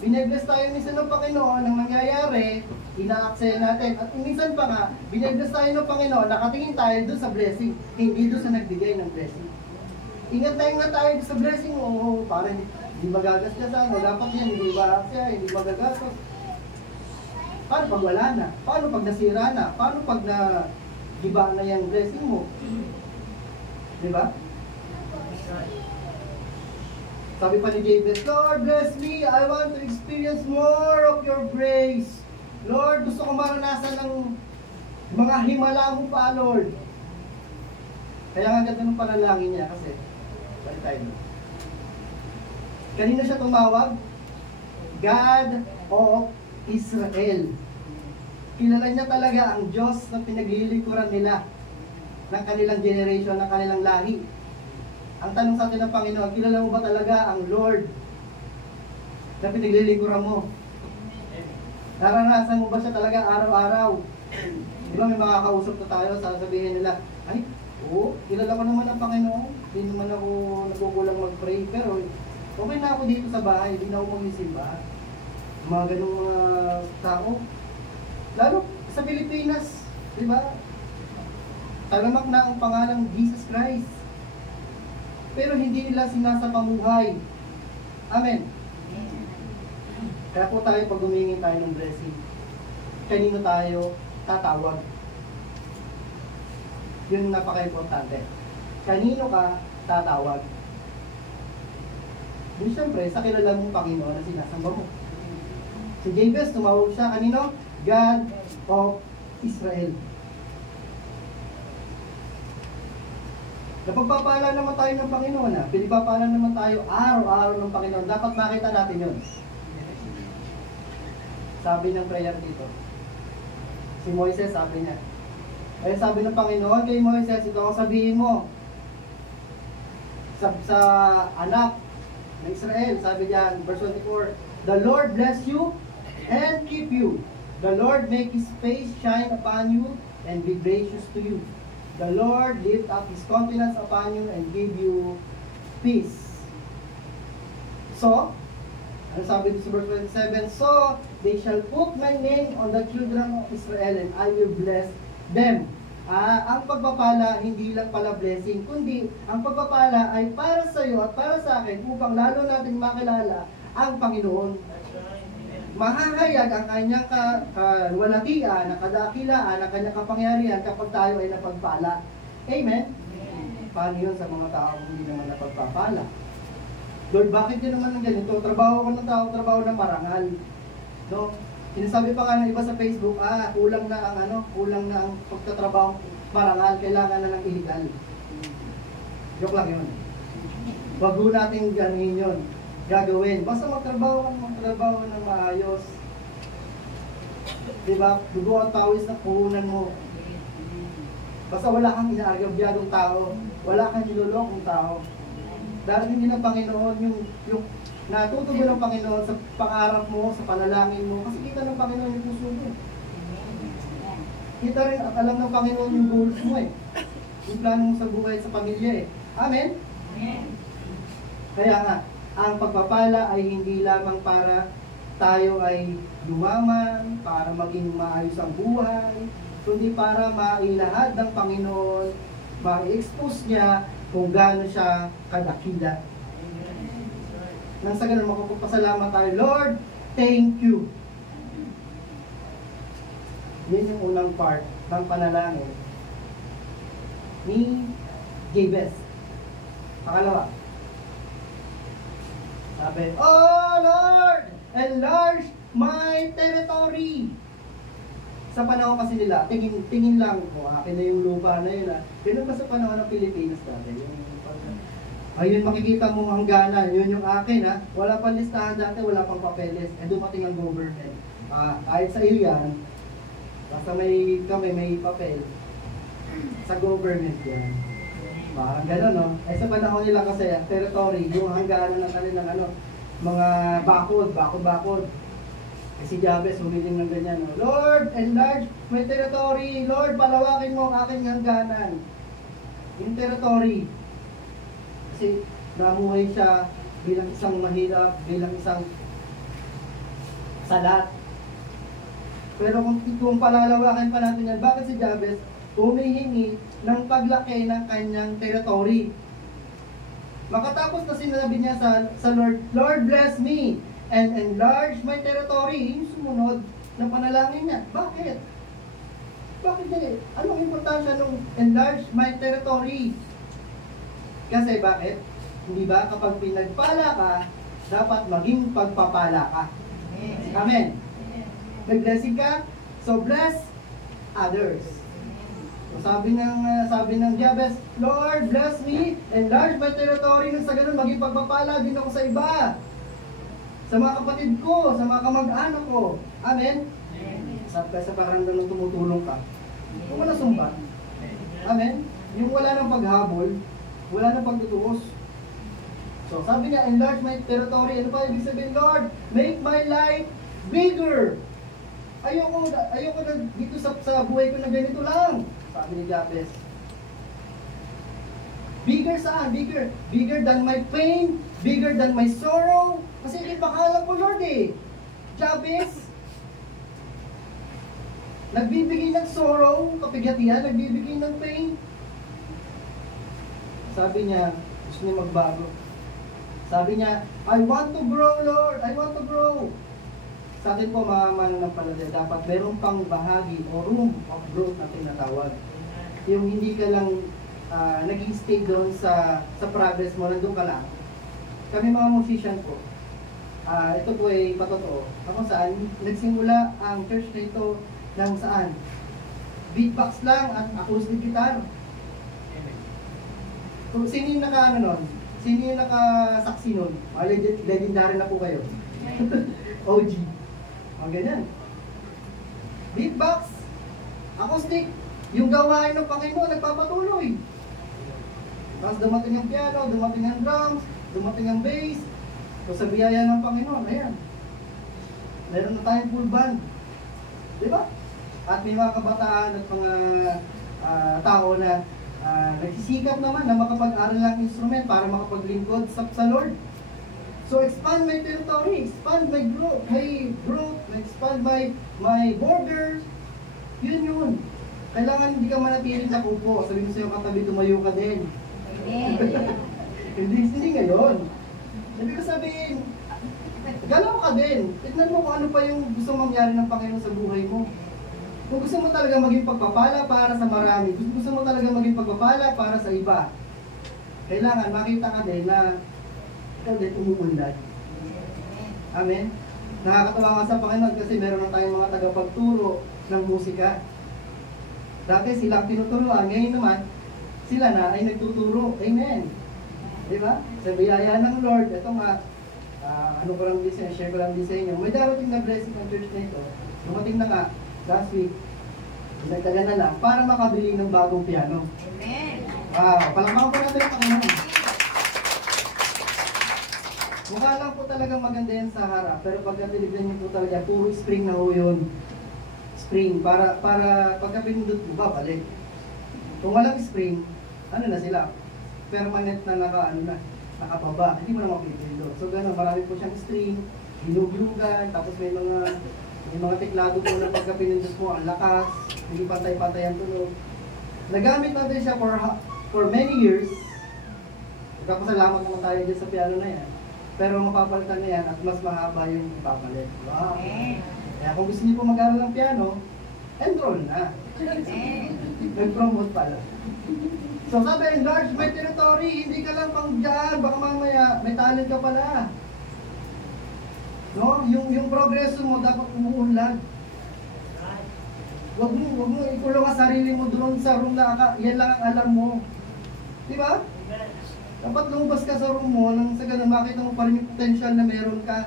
Binebless tayo minsan ng Panginoon, ang nangyayari, ina-aksaya natin. At minsan pa nga, binebless tayo ng Panginoon, nakatingin tayo doon sa blessing, hindi doon sa nagbigay ng blessing. Ingat tayo sa blessing mo, para hindi magagasgasan, o dapat yan, hindi ba-aksaya, hindi magagastos. Paano pag wala na? Paano pag nasira na? Paano pag giba na yung blessing mo? Diba? Sabi pa ni Jabez, Lord, bless me. I want to experience more of your grace. Lord, gusto ko maranasan ng mga himala mo pa, Lord. Kaya nga ganda ng panalangin niya kasi, balik tayo. Kanina siya tumawag? God of Israel. Kilala niya talaga ang Diyos na pinaglilingkuran nila ng kanilang generation, ng kanilang lahi. Ang tanong sa atin ng Panginoon, kilala mo ba talaga ang Lord na pinaglilingkuran mo? Naranasan mo ba siya talaga araw-araw? Di ba may makakausap na tayo, sasabihin nila, ay, oo, kilala ko naman ang Panginoon. Hindi naman ako nagugulang mag-pray, pero okay na ako dito sa bahay, hindi na ako mag-isimba. Mga ganung mga tao. Lalo sa Pilipinas, di ba? Talamak na ang pangalang Jesus Christ. Pero hindi nila sinasapamuhay. Amen. Kaya po tayo pag humingi tayo ng blessing, kanino tayo tatawag? Yun napaka-importante. Kanino ka tatawag? Di siyempre, sa kilala mong Panginoon na sinasamba mo. Si Jabez, tumawag siya kanino? God of Israel. Napagpapala naman tayo ng Panginoon na. Pinipapala naman tayo araw-araw ng Panginoon. Dapat makita natin yun. Sabi ng prayer dito. Si Moises sabi niya. Ay sabi ng Panginoon kay Moises, ito ang sabihin mo. Sa anak ng Israel, sabi diyan, verse 24, the Lord bless you and keep you. The Lord make His face shine upon you and be gracious to you. The Lord lift up His countenance upon you and give you peace. So, ano sabi dito sa verse 27? So, they shall put my name on the children of Israel and I will bless them. Ang pagpapala, hindi lang pala blessing, kundi ang pagpapala ay para sa iyo at para sa akin upang lalo natin makilala ang Panginoon. Mahahayag ang kanyang kalwalatian, ang kadakilaan, ang kanyang kapangyarihan kapag tayo ay napagpala. Amen? Paano yun sa mga tao hindi naman napagpapala? Lord, bakit yun naman ng ganito? Trabaho ko ng tao, trabaho ng marangal. No? Sinasabi pa nga ng iba sa Facebook, kulang na ang pagtatrabaho marangal, kailangan na ng illegal. Joke lang yun. Wag ho natin ganin yun. Gagawin. Basta magtrabaho ng maayos. Diba? Dugo at pawis na puhunan mo. Basta wala kang inaagabyadong tao. Wala kang nilolokong tao. Darating din ng Panginoon yung natutugon ng Panginoon sa pangarap mo, sa panalangin mo. Kasi kita ng Panginoon yung puso mo. Kita rin at alam ng Panginoon yung goals mo eh. Yung plano mo sa buhay at sa pamilya eh. Amen? Amen. Kaya nga, ang pagpapala ay hindi lamang para tayo ay lumaman, para maging maayos ang buhay, kundi para mailahad ng Panginoon, ma-expose niya kung gaano siya kadakila. Nang sa ganun, makapagpasalamat tayo, Lord, thank you. Yun yung unang part ng panalangin. ni Jabez. Pangalawa. Sabi, "Oh Lord, enlarge my territory." Sa panahon kasi nila, tingin lang, akin na yung lupa na yun. Ganun ba sa panahon ng Pilipinas dati? Ayun, makikita mo hangganan, yun yung akin ha. Wala pang listahan dati, wala pang papeles. Dumating ang government. Kahit sa iyo yan, basta may papel. Sa government yan. Parang gano'n, no? Sa panahon nila kasi, territory, yung hangganan ng kanilang mga bakod. Si Jabez, humiling ng ganyan, no? "Lord, enlarge my territory. Lord, palawakin mo ang aking hangganan." Yung territory. Kasi namuhay siya bilang isang mahirap, bilang isang salat. Pero kung palalawakan pa natin yan, bakit si Jabez humihingi ng paglaki ng kanyang territory? Makatapos na sinabi niya sa Lord, "Lord, bless me and enlarge my territory." Yung sumunod na panalangin niya. Bakit? Bakit niya? Anong importansya nung enlarge my territory? Kasi bakit? Hindi ba kapag pinagpala ka, dapat maging pagpapala ka? Amen. May blessing ka, so bless others. So sabi ng Jabez, "Lord, bless me, enlarge my territory." Nang sa ganun, maging pagpapala din ako sa iba. Sa mga kapatid ko, sa mga kamag-anak ko. Amen? Sabi sa pakiramdam ng tumutulong ka. Kung wala sumbat. Amen? Yung wala ng paghabol, wala ng pagtutuos. So sabi niya, "Enlarge my territory." Ano pa ibig sabihin? "Lord, make my life bigger." Ayoko na dito sa buhay ko na ganito lang. Sabi ni Jabez. Bigger saan? Bigger than my pain, bigger than my sorrow. Kasi ipakalam ko, Lord eh. Jabez, nagbibigay ng sorrow, kapighatian, nagbibigay ng pain. Sabi niya, gusto niya magbago. Sabi niya, "I want to grow, Lord. I want to grow." Sa atin po, mga mananampalataya, dapat merong pang bahagi o room of growth na tinatawag. Yung hindi ka lang nag-i-stay doon sa progress mo, nandun ka lang. Kami mga musician po, ito po ay patotoo. Ako saan, nagsimula ang church na ito ng saan? Beatbox lang at acoustic guitar. Kung sino yung Sino yung nakasaksi nun? Legendary na po kayo. OG. Ang ganyan. Beatbox, acoustic, yung gawain ng Panginoon nagpapatuloy. Tapos dumating ang piano, dumating ang drums, dumating ang bass. So sa biyaya ng Panginoon, ayan. Meron na tayong full band. Diba? At may mga kabataan at mga tao na nagsisikap naman na makapag-aral ng instrument para makapaglingkod sa Lord. So expand my territory, expand my growth, expand my borders. Yun. Kailangan hindi ka manatiling nakupo. Sabihin mo sa'yo katabi, tumayo ka din. Hindi ngayon. Ibig sabihin, galaw ka din. Tignan mo kung ano pa yung gusto mangyari ng Panginoon sa buhay mo. Kung gusto mo talaga maging pagpapala para sa marami, gusto mo talaga maging pagpapala para sa iba, kailangan makita ka din na ikaw din umuunlad. Amen? Nakakatawa nga sa Panginoon kasi meron na tayong mga tagapagturo ng musika. Dati sila ang tinuturuan, ngayon naman, sila na ay nagtuturo. Amen? Diba? Sa biyaya ng Lord, ito nga, share ko lang din sa inyo. May darating na blessing ng church na ito. Dumating na nga, last week, nagtaga na lang para makabili ng bagong piano. Amen. Palakpakan po natin ang Panginoon. Mukha lang po talagang maganda yan sa harap, pero pagka tinignan niyo po talaga, puro spring na ho yun. Spring, para pagka pinindot mo, babalik. Kung walang spring, ano na sila? Permanent na nakababa, hindi mo na mapipindot. So gano'n, marami po siyang string, hinuglugan, tapos may mga teklado po na pagka pinindot mo, ang lakas, hindi pantay-pantay ang tunog. Nagamit natin siya for many years. Nagpapasalamat naman tayo dyan sa piano na yan. Pero mapapalitan na yan at mas mahaba yung ipapalit. Wow! Kaya kung gusto niyo po mag-aral ng piano, enroll na. Nag-promote pala. So sabi, enlarge my territory, hindi ka lang pang dyan, baka mamaya may talent ka pala. No? Yung progreso mo dapat umuunlad. Wag mo ikulong ang sarili mo doon sa room na yan lang ang alam mo. Di ba? Dapat lumabas ka sa room mo nang sa ganun makita mo pa rin yung potential na meron ka.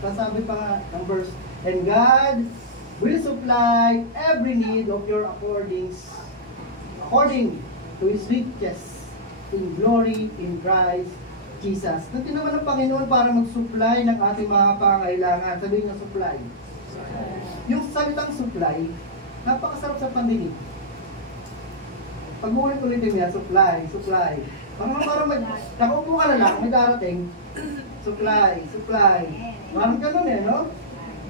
At sabi pa nga ng verse, and God will supply every need of your according to His riches in glory in Christ Jesus. Natin naman ng Panginoon para mag-supply ng ating mga pangailangan. Sabihin niya supply. Yung salitang supply, napakasarap sa pandinig. Pag-ulit-ulitin niya, supply. Parang nakaupo ka na lang, may darating. Supply. Parang ganun no?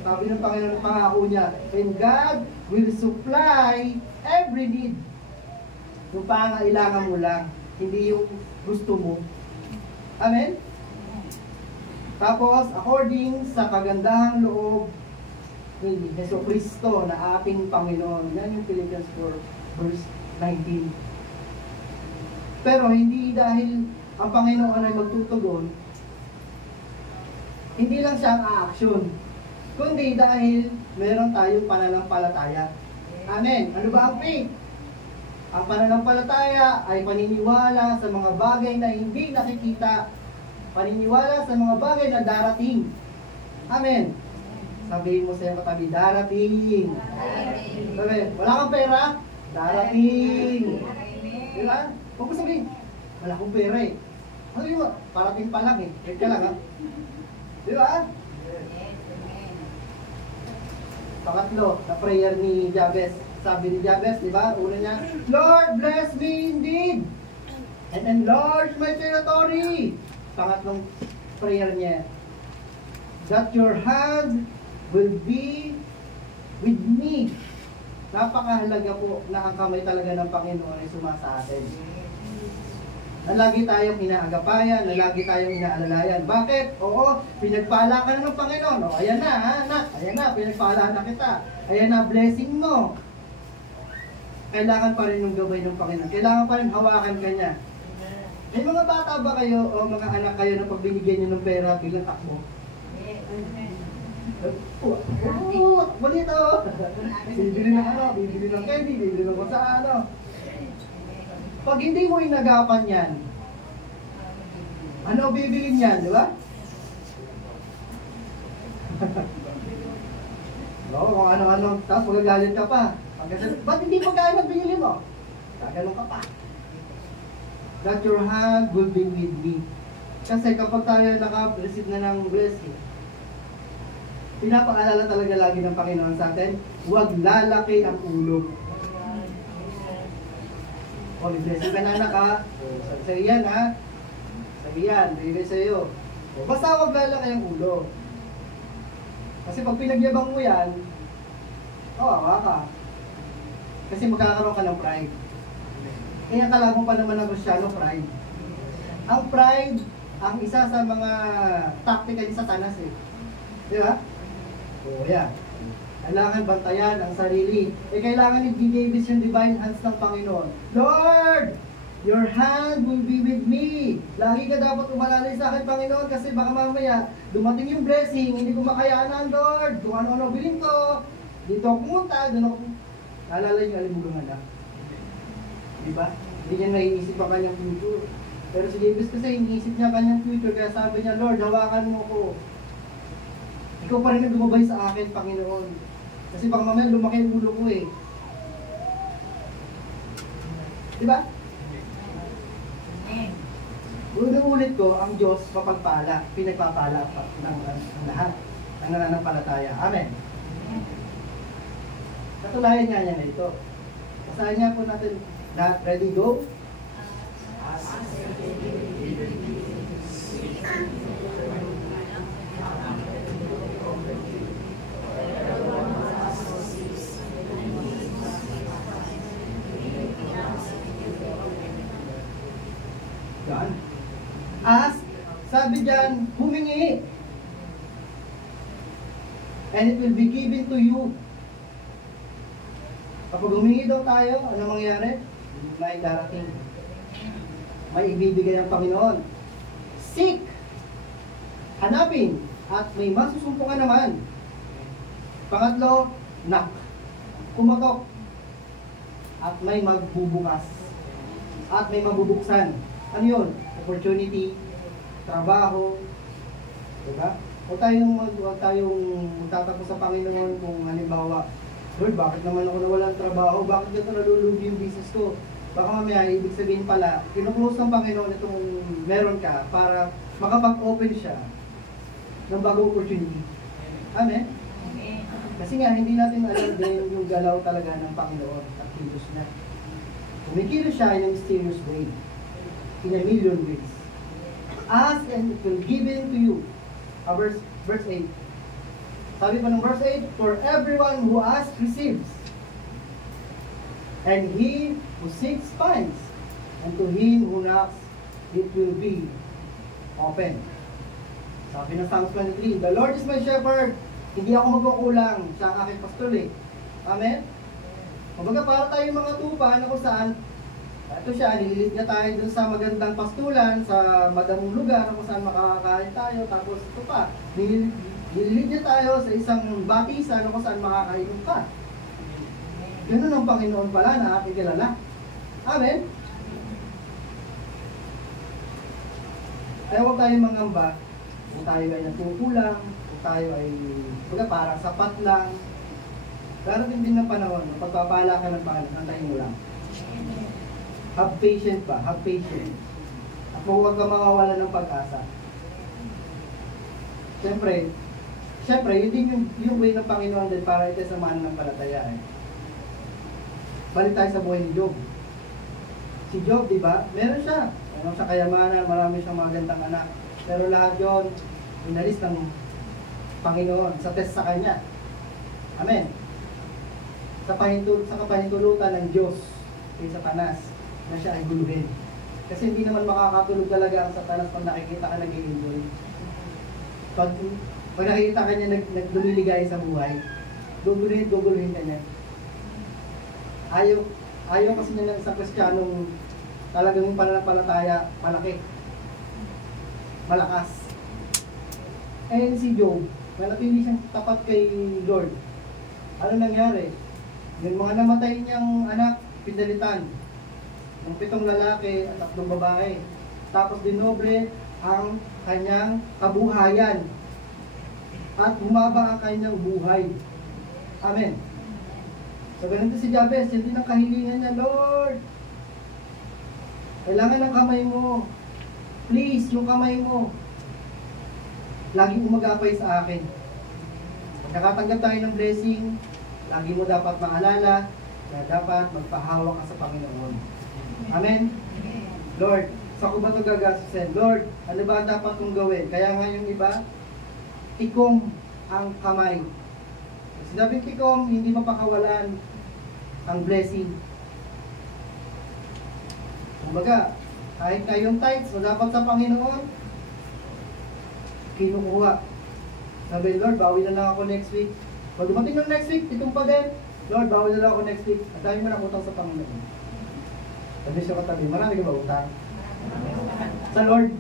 Sabi ng Panginoon, pangako niya, and God will supply every need. Yung pangailangan mo lang, hindi yung gusto mo. Amen? Tapos, according sa kagandahang loob ni Jesucristo na ating Panginoon. Yan yung Philippians 4, verse 19. Pero hindi dahil ang Panginoon ay magtutugon, hindi lang siya ang a-action, kundi dahil meron tayong pananampalataya. Amen? Ano ba ang faith? Ang pananampalataya ay paniniwala sa mga bagay na hindi nakikita, paniniwala sa mga bagay na darating. Amen? Sabihin mo sa iyo katabi, darating. Sabi, wala kang pera? Darating. Diba? Huwag mo sabihin, wala akong pera eh. Ano yun? Parating pa lang eh. Wait ka lang ha. Diba? Pangatlo, na prayer ni Jabez. Sabi ni Jabez, di ba? Una niya, Lord, bless me indeed and enlarge my territory. Pangatlong prayer niya, that your hand will be with me. Napakahalaga po na ang kamay talaga ng Panginoon ay sumasa atin. Na lagi tayong inaagapayan, na lagi tayong inaalalayan. Bakit? Oo, pinagpala ka na ng Panginoon. O, ayan na, anak. Ayan na, pinagpala na kita. Ayan na, blessing mo. Kailangan pa rin ng gabay ng Panginoon. Kailangan pa rin hawakan ka niya. May mga bata ba kayo o mga anak kayo na pag binigyan nyo ng pera, biglang takbo? Takbo dito! Bibili ng ano, bibili ng candy, bibili ng kung sa ano. Pag hindi mo inagapan yan, ano bibilin yan, di ba? Oo, kung ano-ano, tapos magagalit ka pa. Ba't hindi pagkain ang binili mo? Gagalong ka pa. That your hand will be with me. Kasi kapag tayo naka-receive na ng blessing, pinapaalala talaga lagi ng Panginoon sa atin, huwag lalaki ang ulo. O, blessing ka na anak ha. Sa'yo yan ha. Sa'yo yan, bigay sa'yo. Basta huwag lalaki ang ulo. Kasi pag pinagyabang mo yan, kawawa ka. Kasi magkakaroon ka ng pride. Kaya kalaban pa naman ng Kristyano, pride. Ang pride, ang isa sa mga taktika ni Satanas eh. Di ba? O yan. Kailangan bantayan ang sarili. Kailangan i-Davis yung divine hands ng Panginoon. Lord, your hand will be with me. Lagi ka dapat umalalay sa akin, Panginoon, kasi baka mamaya dumating yung blessing, hindi ko makayanan, Lord. Kung ano-ano bilhin ko, dito ako pumunta, doon ako. Naalala yung alimugang anak. Diba? Hindi niya naiisip ang kanyang future. Pero si Davis kasi iniisip niya kanyang future, kaya sabi niya, Lord, hawakan mo ko. Ikaw pa rin ang gumabay sa akin, Panginoon. Kasi baka mamaya lumaki yung ulo ko eh. Diba? Ulit ko, ang Diyos mapagpala, pinagpapala ng lahat ng nananampalataya. Amen. Katulayan nga niya na ito. Basahin niya po natin na ready go. Yan. Ask, sabi dyan, humingi. And it will be given to you. Kapag humingi daw tayo, ano mangyari? May darating. May ibibigay ang Panginoon. Seek, hanapin, at may masusumpungan naman. Pangatlo, knock, kumatok, at may magbubukas, at may mabubuksan. Ano yun? Opportunity, trabaho, diba? Huwag tayong magtatapos sa Panginoon kung halimbawa, Lord, bakit naman ako nawalan ng trabaho? Bakit dito nalulugi yung business ko? Baka mamaya, ibig sabihin pala, kinuklose ng Panginoon itong meron ka para makapag-open siya ng bagong opportunity. Amen? Kasi nga, hindi natin alam din yung galaw talaga ng Panginoon at kilos na. Kumikilos siya in a mysterious way, in a million ways. Ask and it will be given to you. Verse 8. Sabi pa ng verse 8, for everyone who asks receives, and he who seeks finds, and to him who knocks it will be open. Sabi ng Psalms 23, the Lord is my shepherd, hindi ako magkukulang, siya ang aking pastor eh. Amen? Kumbaga para tayo mga tupa na kung saan, ito siya, nililit niya tayo dun sa magandang pastulan, sa madamong lugar kung saan makakakain tayo, tapos ito pa, nililit niya tayo sa isang batisan kung saan makakainom ka. Ganun ang Panginoon pala na ating kilala. Amen? Ay huwag tayong mangamba kung tayo ay nagkukulang, kung tayo ay parang sapat lang. Darating din ng panahon, pagpapala ka ng Panginoon, antayin mo lang. Have patience ba? Have patience. At huwag ka mawawala ng pag-asa. Siyempre, yun din yung way ng Panginoon din para ito sa mananampalataya eh. Balik tayo sa buhay ni Job. Si Job, di ba? Meron siya. Meron siya kayamanan, marami siyang magandang anak. Pero lahat yun, inalis ng Panginoon sa test sa kanya. Amen. Sa kapahintulutan ng Diyos kay Satanas na siya ay guluhin. Kasi hindi naman makakatulog talaga ang Satanas pag nakikita ka nag-i-enjoy. Pag nakikita ka niya naglumiligay sa buhay, guguluhin ka niya. Ayaw kasi niya ng isang Kristiyanong talagang yung pananampalataya malaki, malakas. Eh si Job, nanatili siyang tapat kay Lord. Ano nangyari? Yung mga namatay niyang anak, pinalitan ng 7 lalaki at 3 babae. Tapos dinoble ang kanyang kabuhayan at bumaba ang kanyang buhay. Amen. So ganito si Jabez, hindi ng kahilingan niya, Lord, kailangan ng kamay mo. Please, yung kamay mo. Laging umagapay sa akin. Pag nakatanggap tayo ng blessing, lagi mo dapat maalala na dapat magpahawak ka sa Panginoon. Amen? Lord, sa ko ba ito gagastusin? Lord, ano ba dapat kong gawin? Kaya nga yung iba, tikom ang kamay. Sinabing tikom, hindi mapakawalan ang blessing. Kumbaga, kahit na yung tithes, o dapat sa Panginoon, kinukuha. Sabi, Lord, bawi na lang ako next week. Pag dumating ng next week, itong pa din. Lord, bawi na lang ako next week. At dahil mo na utang sa Panginoon. Sabi siya katabi, marami ka ba utang? Sa Lord.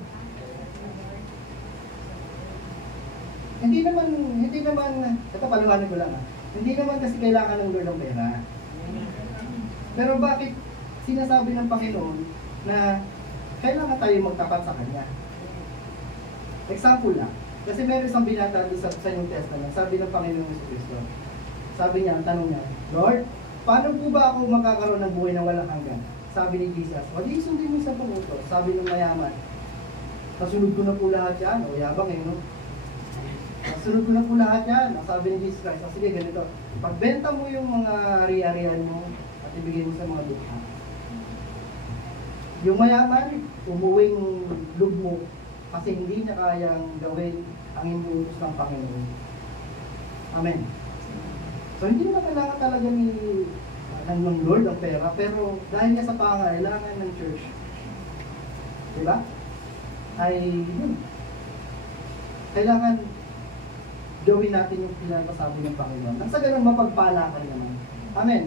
Hindi naman, ito paliwanag ko lang hindi naman kasi kailangan ng Lord ng pera. Pero bakit sinasabi ng Panginoon na kailangan tayo magtapat sa Kanya? Example lang. Kasi meron isang binata doon sa New Testament. Sabi ng Panginoon sa Kristo. Sabi niya, ang tanong niya, Lord, paano po ba ako magkakaroon ng buhay na walang hanggan? Sabi ni Jesus, o di sundin mo sa panguto. Sabi ng mayaman, kasunod ko na po lahat yan. O yabang eh, no? Kasunod ko na po lahat yan. Sabi ni Jesus Christ, sige ganito, pagbenta mo yung mga ari-arian mo at ibigay mo sa mga dukha. Yung mayaman, umuwing lugmo kasi hindi niya kayang gawin ang inuutos ng Panginoon. Amen. So hindi na kailangan talaga ng Lord ang pera, pero dahil nga sa pangailangan ng church, diba? Ay yun. Kailangan gawin natin yung pinapasabi ng Panginoon. Nang sa ganun mapagpala ka naman. Amen.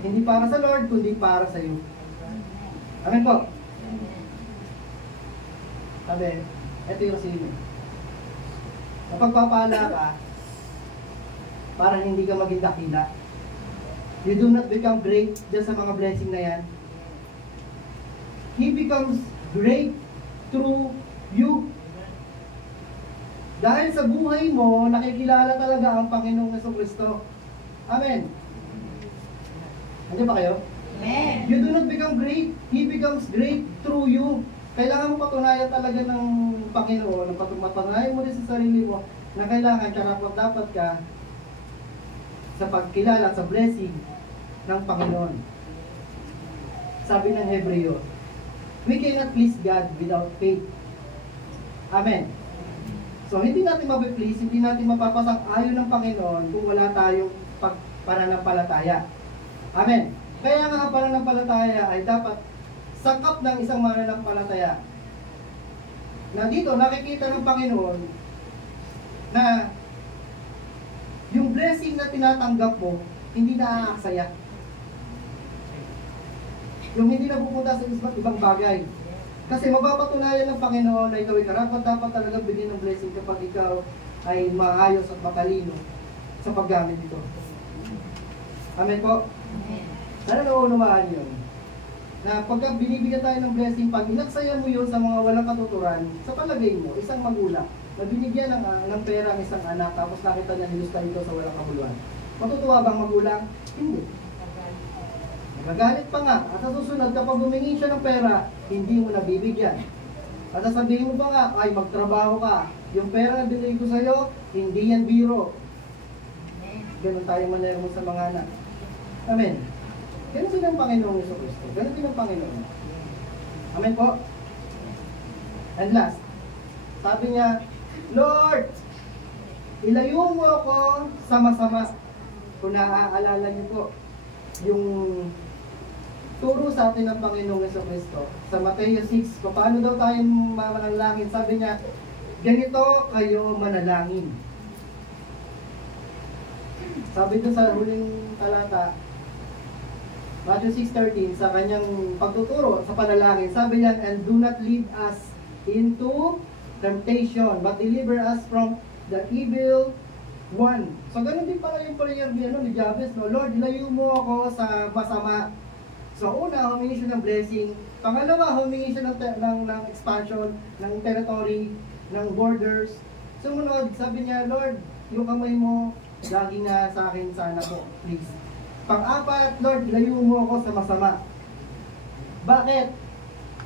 Hindi para sa Lord, kundi para sa iyo. Amen po. Sabi, ito yung sino. Napagpapala ka, para hindi ka maging dakila. You do not become great just sa mga blessing na yan. He becomes great through you. Dahil sa buhay mo, nakikilala talaga ang Panginoong Jesucristo. Amen. Andiyan ba kayo? Amen. You do not become great. He becomes great through you. Kailangan mo patunayan talaga ng Panginoon, patunayan mo rin sa sarili mo na kailangan dapat ka sa pagkilala, sa blessing ng Panginoon. Sabi ng Hebreo, we cannot please God without faith. Amen. So, hindi natin mapiplease, hindi natin mapapasang-ayon ng Panginoon kung wala tayong pananampalataya. Amen. Kaya nga ang pananampalataya ay dapat sakap ng isang mananampalataya. Na dito, nakikita ng Panginoon na yung blessing na tinatanggap mo, hindi na aaksaya. Yung hindi na pupunta sa ibang bagay. Kasi mapapatunayan ng Panginoon na ikaw ay karapat-dapat talagang bigyan ng blessing kapag ikaw ay maayos at matalino sa paggamit nito. Amen po? Sana nauunawaan yun. Na pagka binibigyan tayo ng blessing, pag inaksaya mo yun sa mga walang katuturan, sa palagay mo, isang magulang, na binigyan ng pera ang isang anak, tapos nakita niya nilusta ito sa walang kabuluhan. Matutuwa bang magulang? Hindi. Nagagalit pa nga. At sa susunod, kapag humingi siya ng pera, hindi mo nabibigyan. At sasabihin mo pa nga, ay magtrabaho ka. Yung pera na binigay ko sa'yo, hindi yan biro. Ganun tayo manero mo sa mga anak. Amen. Ganun din ang Panginoong Jesucristo. Ganun din ang Panginoon. Amen po. And last, sabi niya, Lord, ilayo mo ako sa masama. Kung naaalala niyo po, yung turo sa atin ng Panginoong Jesucristo sa Mateo 6, paano daw tayo manalangin? Sabi niya, ganito kayo manalangin. Sabi doon sa huling talata, Matthew 6:13, sa kanyang pagtuturo sa panalangin, sabi niya, and do not lead us into temptation, but deliver us from the evil one. So, ganun din pala yung prayer ni Jabez, no? Lord, ilayo mo ako sa masama. So, una, humingi siya ng blessing. Pangalawa, humingi siya ng expansion, ng territory, ng borders. Sumunod, sabi niya, Lord, yung kamay mo, lagi nga sa akin sana po, please. Pang-apat, Lord, ilayo mo ako sa masama. Bakit?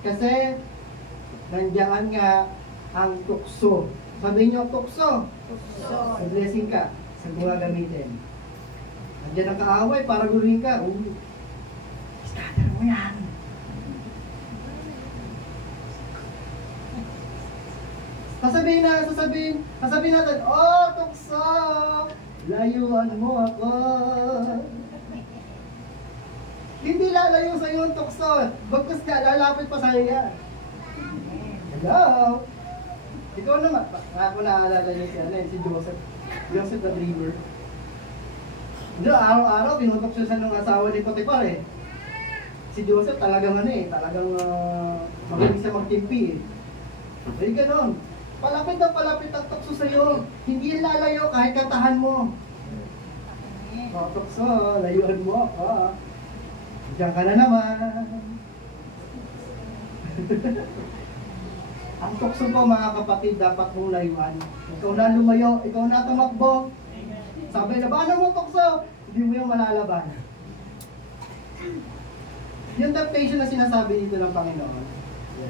Kasi, nandiyan nga ang tukso. Sabi niyo, tukso. Sa blessing ka, sa mga gamitin. Nandiyan ang kaaway para guluhin ka. Scatter mo yan. Sasabihin natin, oh, tukso, layuan mo ako. Hindi lalayo sa iyo ang tukso. Bagkus ka, lalapit pa sa iyo. Hello? Ikaw naman, ako naalala niyo si Joseph the Dreamer. Hindi, araw-araw, tinutok siya ng asawa ni Potiphar eh. Si Joseph talagang talagang magaling siya magtimpi eh. Ay ganon. Palapit ang tukso sa iyo. Hindi yan lalayo kahit katahan mo. Oh, tukso, layuan mo ako. Diyan ka na naman. Ang tukso po mga kapatid, dapat mong layuan. Ikaw na lumayo, ikaw na tumakbo. Sabi, labanan mo tukso, hindi mo yung malalaban. Yung temptation na sinasabi dito ng Panginoon,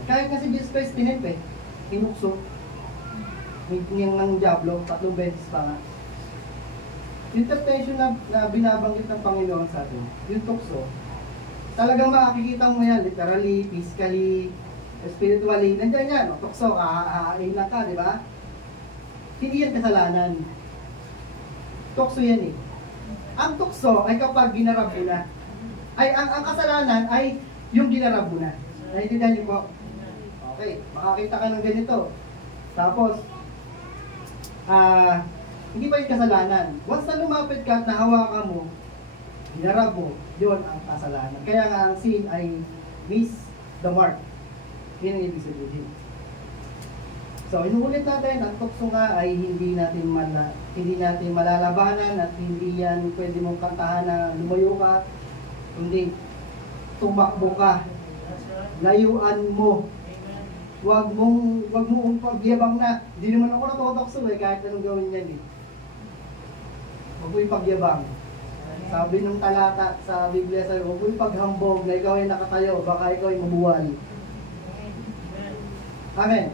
kahit nga si Jesus Christ tinip tinukso. Yung ng Diablo, 3 beses pa nga. Yung temptation na binabanggit ng Panginoon sa atin, yung tukso, talagang makikita mo yan, literally, physically, spiritually, nandiyan yan, tukso, aain na ka, di ba? Hindi yan kasalanan. Tukso yan eh. Ang tukso ay kapag ginarab mo na. Ay, ang kasalanan ay yung ginarab mo na. Naintindihan niyo po? Okay, makakita ka ng ganito. Tapos, hindi pa yung kasalanan. Once na lumapit ka at nahawakan mo, ginarab mo, yun ang kasalanan. Kaya nga ang sin ay miss the mark. Yun ang ibig sabihin. So, inuulit natin, ang tukso nga ay hindi natin malalabanan at hindi yan pwede mong kantahan na lumayo ka, kundi tumakbo ka, layuan mo. Huwag mong pagyabang na. Hindi naman ako natutukso kahit anong gawin yan Huwag mo ipagyabang. Sabi ng talata sa Biblia sa'yo, huwag mo ipaghambog na ikaw ay nakatayo, baka ikaw ay mabuwal. Amen.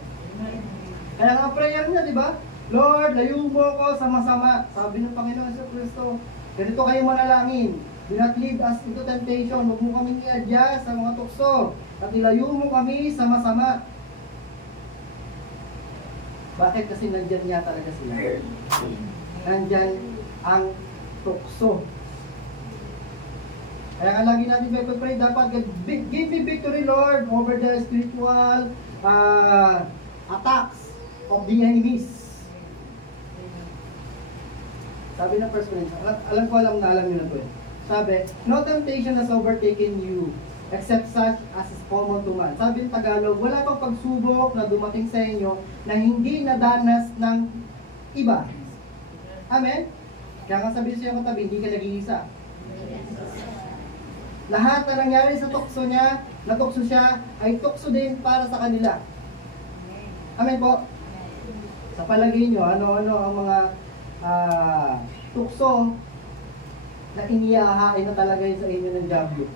Kaya nga prayer niya, di ba? Lord, layo mo ko sa masama. Sabi ng Panginoon sa Kristo, ganito kayo manalangin. Do not lead us into temptation. Huwag mo kaming i-adjust sa mga tukso. At ilayo mo kami sa masama. Bakit? Kasi nandyan niya talaga sila. Nandyan ang tukso. Kaya nga lagi natin pray, dapat give me victory, Lord, over the spiritual attacks of the enemies. Sabi ng 1 Corinthians, alam nyo na to Sabi, no temptation has overtaken you, except such as is common to man. Sabi ng Tagalog, wala pang pagsubok na dumating sa inyo na hindi nadanas ng iba. Amen? Kaya nga sabi siya katabi, hindi ka nag-iisa. Lahat na nangyari sa tukso niya, natukso siya, ay tukso din para sa kanila. Amen po? Sa palagay nyo, ano-ano ang mga tukso na inihahain na talaga sa inyo ng diablo?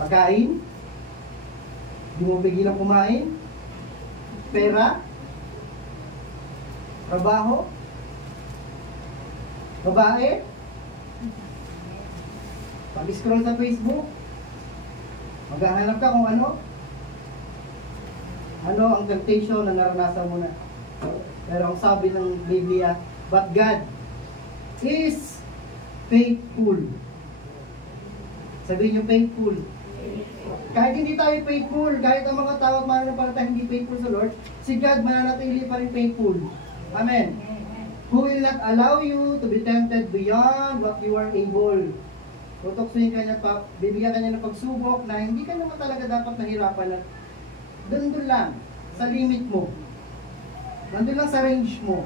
Pagkain? Hindi mo pigilan kumain? Pera? Trabaho? Babae? Pag-scroll sa Facebook? Maghahanap ka kung ano? Ano ang temptation na naranasan mo na? Pero ang sabi ng Biblia, but God is faithful. Sabihin niyo faithful. Kahit hindi tayo faithful, kahit ang mga tao at mananampalataya hindi faithful sa Lord, si God mananatili pa rin faithful. Amen. Who will not allow you to be tempted beyond what you are able. Tutuksuin ka niya pa, bibigyan ka niya ng pagsubok na hindi ka naman talaga dapat nahirapan at doon lang, sa limit mo. Nandun lang sa range mo.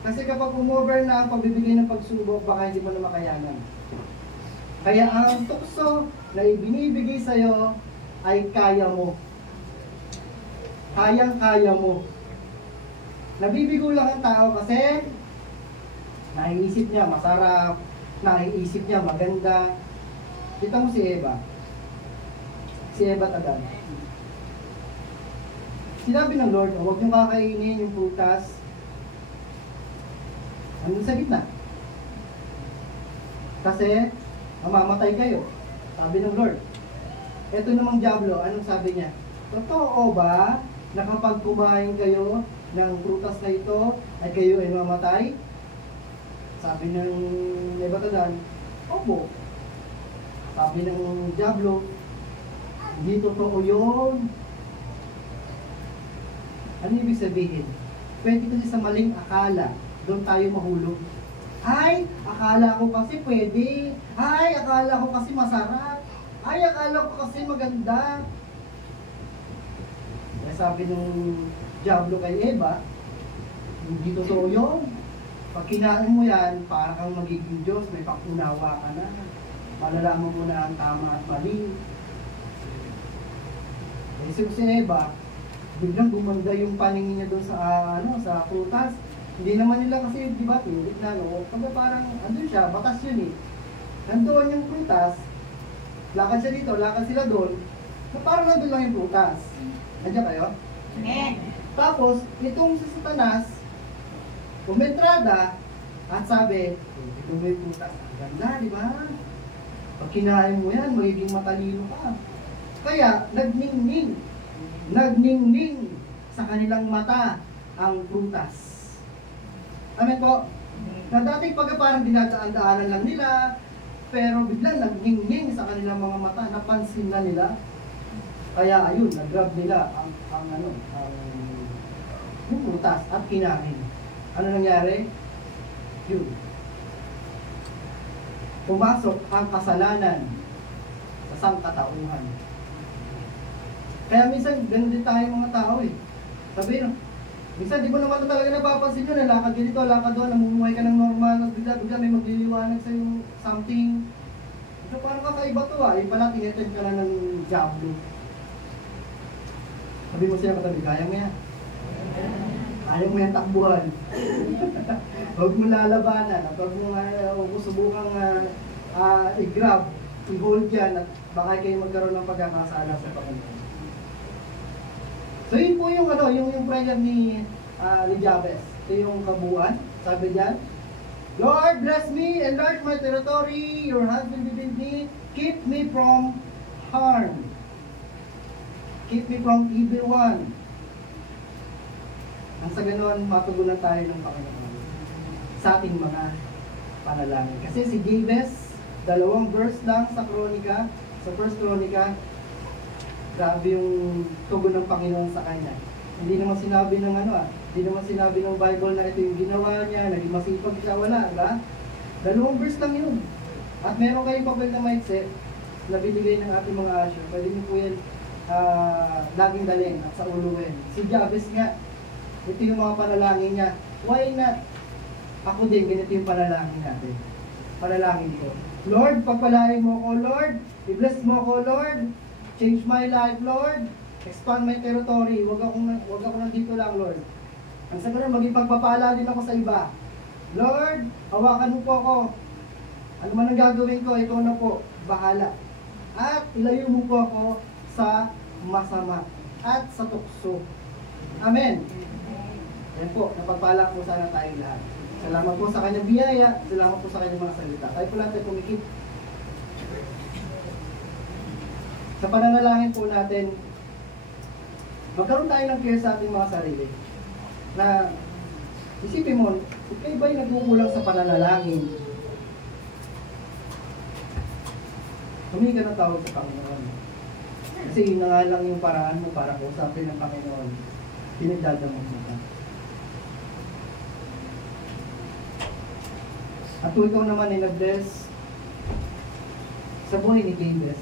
Kasi kapag umover na ang pagbibigay ng pagsubok, baka hindi mo na makayanan. Kaya ang tukso na ibinibigay sa'yo ay kaya mo. Kayang-kaya mo. Nabibigo lang ang tao kasi naiisip niya masarap, naiisip niya maganda. Kita mo si Eva. Si Eva at Adan. Sinabi ng Lord, huwag niyong kakainin yung prutas. Ano sa gitna? Kasi mamamatay kayo. Sabi ng Lord. Ito namang diablo, anong sabi niya? Totoo ba na kapag kumain kayo ng prutas na ito ay kayo ay mamatay? Sabi ng Eva at Adan, opo. Sabi ng diablo, hindi totoo yun. Ano ibig sabihin? Pwede kasi sa maling akala, doon tayo mahulog. Ay, akala ko kasi pwede. Ay, akala ko kasi masarap. Ay, akala ko kasi maganda. Kaya sabi ng diablo kay Eva, hindi totoo yun. Pag kinain mo yan, para kang magiging Diyos, may pakunawa ka na. Malalaman mo na ang tama at mali. Kasi si Eva, biglang gumanda yung paningin niya doon sa sa prutas. Hindi naman nila kasi, di ba, pilit na, no? Kaya parang, andun siya, batas yun eh. Nandoon yung prutas, lakad siya dito, lakad sila doon, na parang nandun lang yung prutas. Nandiyan kayo? Amen. Tapos, itong si Satanas, umentrada, at sabi, ito may prutas, ang ganda, di ba? Pag kinain mo yan, magiging matalino ka. Kaya, nagningning sa kanilang mata ang prutas. Amen po? Na dating parang dinadaan-daanan lang nila, pero biglang nagningning sa kanilang mga mata, napansin na nila. Kaya ayun, nag-grab nila yung prutas at kinain. Ano nangyari? Yun. pumasok ang kasalanan sa sangkatauhan. Kaya minsan, ganun din tayo mga tao eh. Sabi no, minsan di mo naman talaga napapansin yun, lakad dito, lakad doon, namumuhay ka ng normal, at bigla may magliliwanag sa yung something. So parang kakaiba to yung pala tinetend ka na ng Diablo. Sabi mo siya katabi, kaya mo yan. Ayaw mo yan takbuhan. Huwag mo lalabanan, at huwag mo subukang i-grab, i-hold yan, at baka kayo magkaroon ng pagkakasala sa Panginoon. So yun po yung yung prayer ni Jabez. Ito yung kabuuan. Sabi diyan, Lord, bless me, enlarge my territory, your hand will be with me, keep me from harm. Keep me from evil one. Ang sa ganoon, matugunan tayo ng Panginoon sa ating mga panalangin. Kasi si Jabez, 2 verse lang sa Kronika, sa 1 Kronika, grabe yung tugon ng Panginoon sa kanya. Hindi naman sinabi ng hindi naman sinabi ng Bible na ito yung ginawa niya, naging masipag siya, wala, ba? 2 verse lang yun. At meron kayong papel na mindset na binigay ng ating mga asyo. Pwede niyo po yan laging dalhin at sa uluhin. Si Jabez nga, ito yung mga panalangin niya. Why not? Ako din, ganito yung panalangin natin. Panalangin ko. Lord, pagpalain mo ko, Lord. I-bless mo ko, Lord. Change my life, Lord. Expand my territory. Huwag ako nandito lang, Lord. Ang sa ganun, maging pagpapala din ako sa iba. Lord, hawakan mo po ako. Ano man ang gagawin ko, ikaw na po. Bahala. At ilayo mo po ako sa masama at sa tukso. Amen. Yan po, napagpala po sana tayong lahat. Salamat po sa kanyang biyaya. Salamat po sa kanyang mga salita. Tayo po natin pumikit. Sa pananalangin po natin, magkaroon tayo ng care sa ating mga sarili. Na, isipin mo, kayo ba'y nagkukulang sa pananalangin? Humingi ka ng tawag sa Panginoon. Kasi yun na nga lang yung paraan mo para kausapin ng Panginoon. Pinagdadamot mo ka. At kung ikaw naman ay nag-bless sa buhay ni Jabez,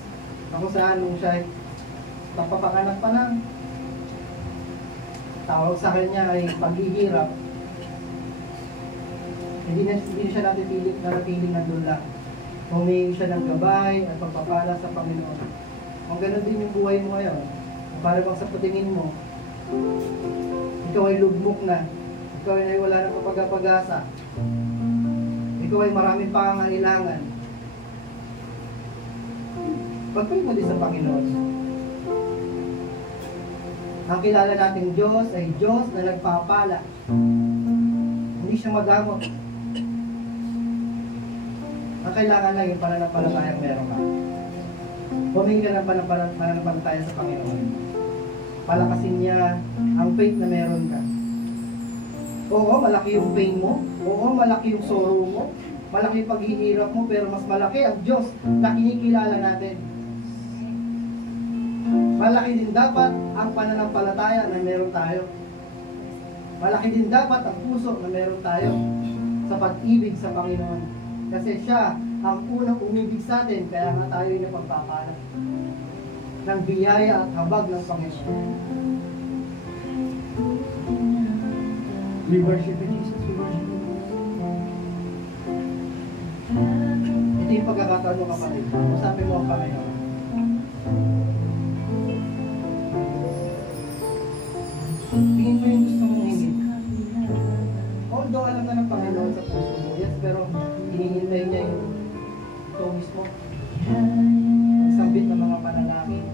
ako saan nung siya napapanganak pa lang, tawag sa kanya ay paghihirap, hindi na siya nanatiling nandun lang. Humingi siya ng gabay at pagpapala sa Panginoon. Kung gano'n din yung buhay mo ngayon, para bang sa patingin mo, ikaw ay lugmok na, ikaw ay wala ng kapag-pag-asa, ikaw ay maraming pangangailangan, pagpili mo din sa Panginoon. Ang kilala nating Diyos ay Diyos na nagpapala. Hindi siya magamot. Ang kailangan lang yung pananampalatayang meron ka. Humingi ka ng pananampalataya sa Panginoon. Palakasin niya ang faith na meron ka. Oo, malaki yung pain mo. Oo, malaki yung sorrow mo. Malaki yung paghihirap mo, pero mas malaki ang Diyos na kinikilala natin. Malaki din dapat ang pananampalataya na meron tayo. Malaki din dapat ang puso na meron tayo sa pag-ibig sa Panginoon. Kasi siya ang unang umibig sa atin, kaya nga tayo yung napagpapalat ng biyaya at habag ng Panginoon. We worship you, Jesus. We worship you. Ito yung pagkakataon mo, kapatid. Usapin mo ang Panginoon. Tingin mo yung gusto mong hingin. Although alam na ng Panginoon sa puso mo, yes, pero hinihintay niya yung ito mismo. Magsambit ng mga panalangin.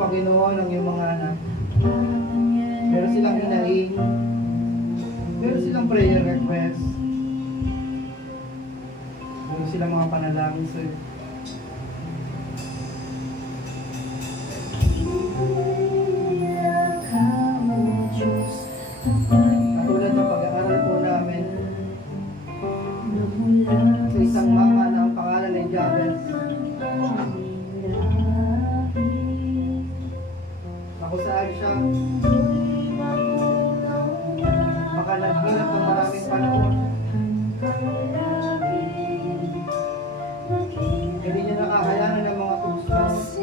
Panginoon ang iyong mga anak. Meron silang hinaing. Meron silang prayer request. Meron silang sila mga panalangin sa'yo. Katulad ng pag-aaral po namin sa isang mama na ang pangalan ay Jabez. Ako saan siya baka naghirap ng maraming panahon. Hindi niya nakakayanan ng mga tustos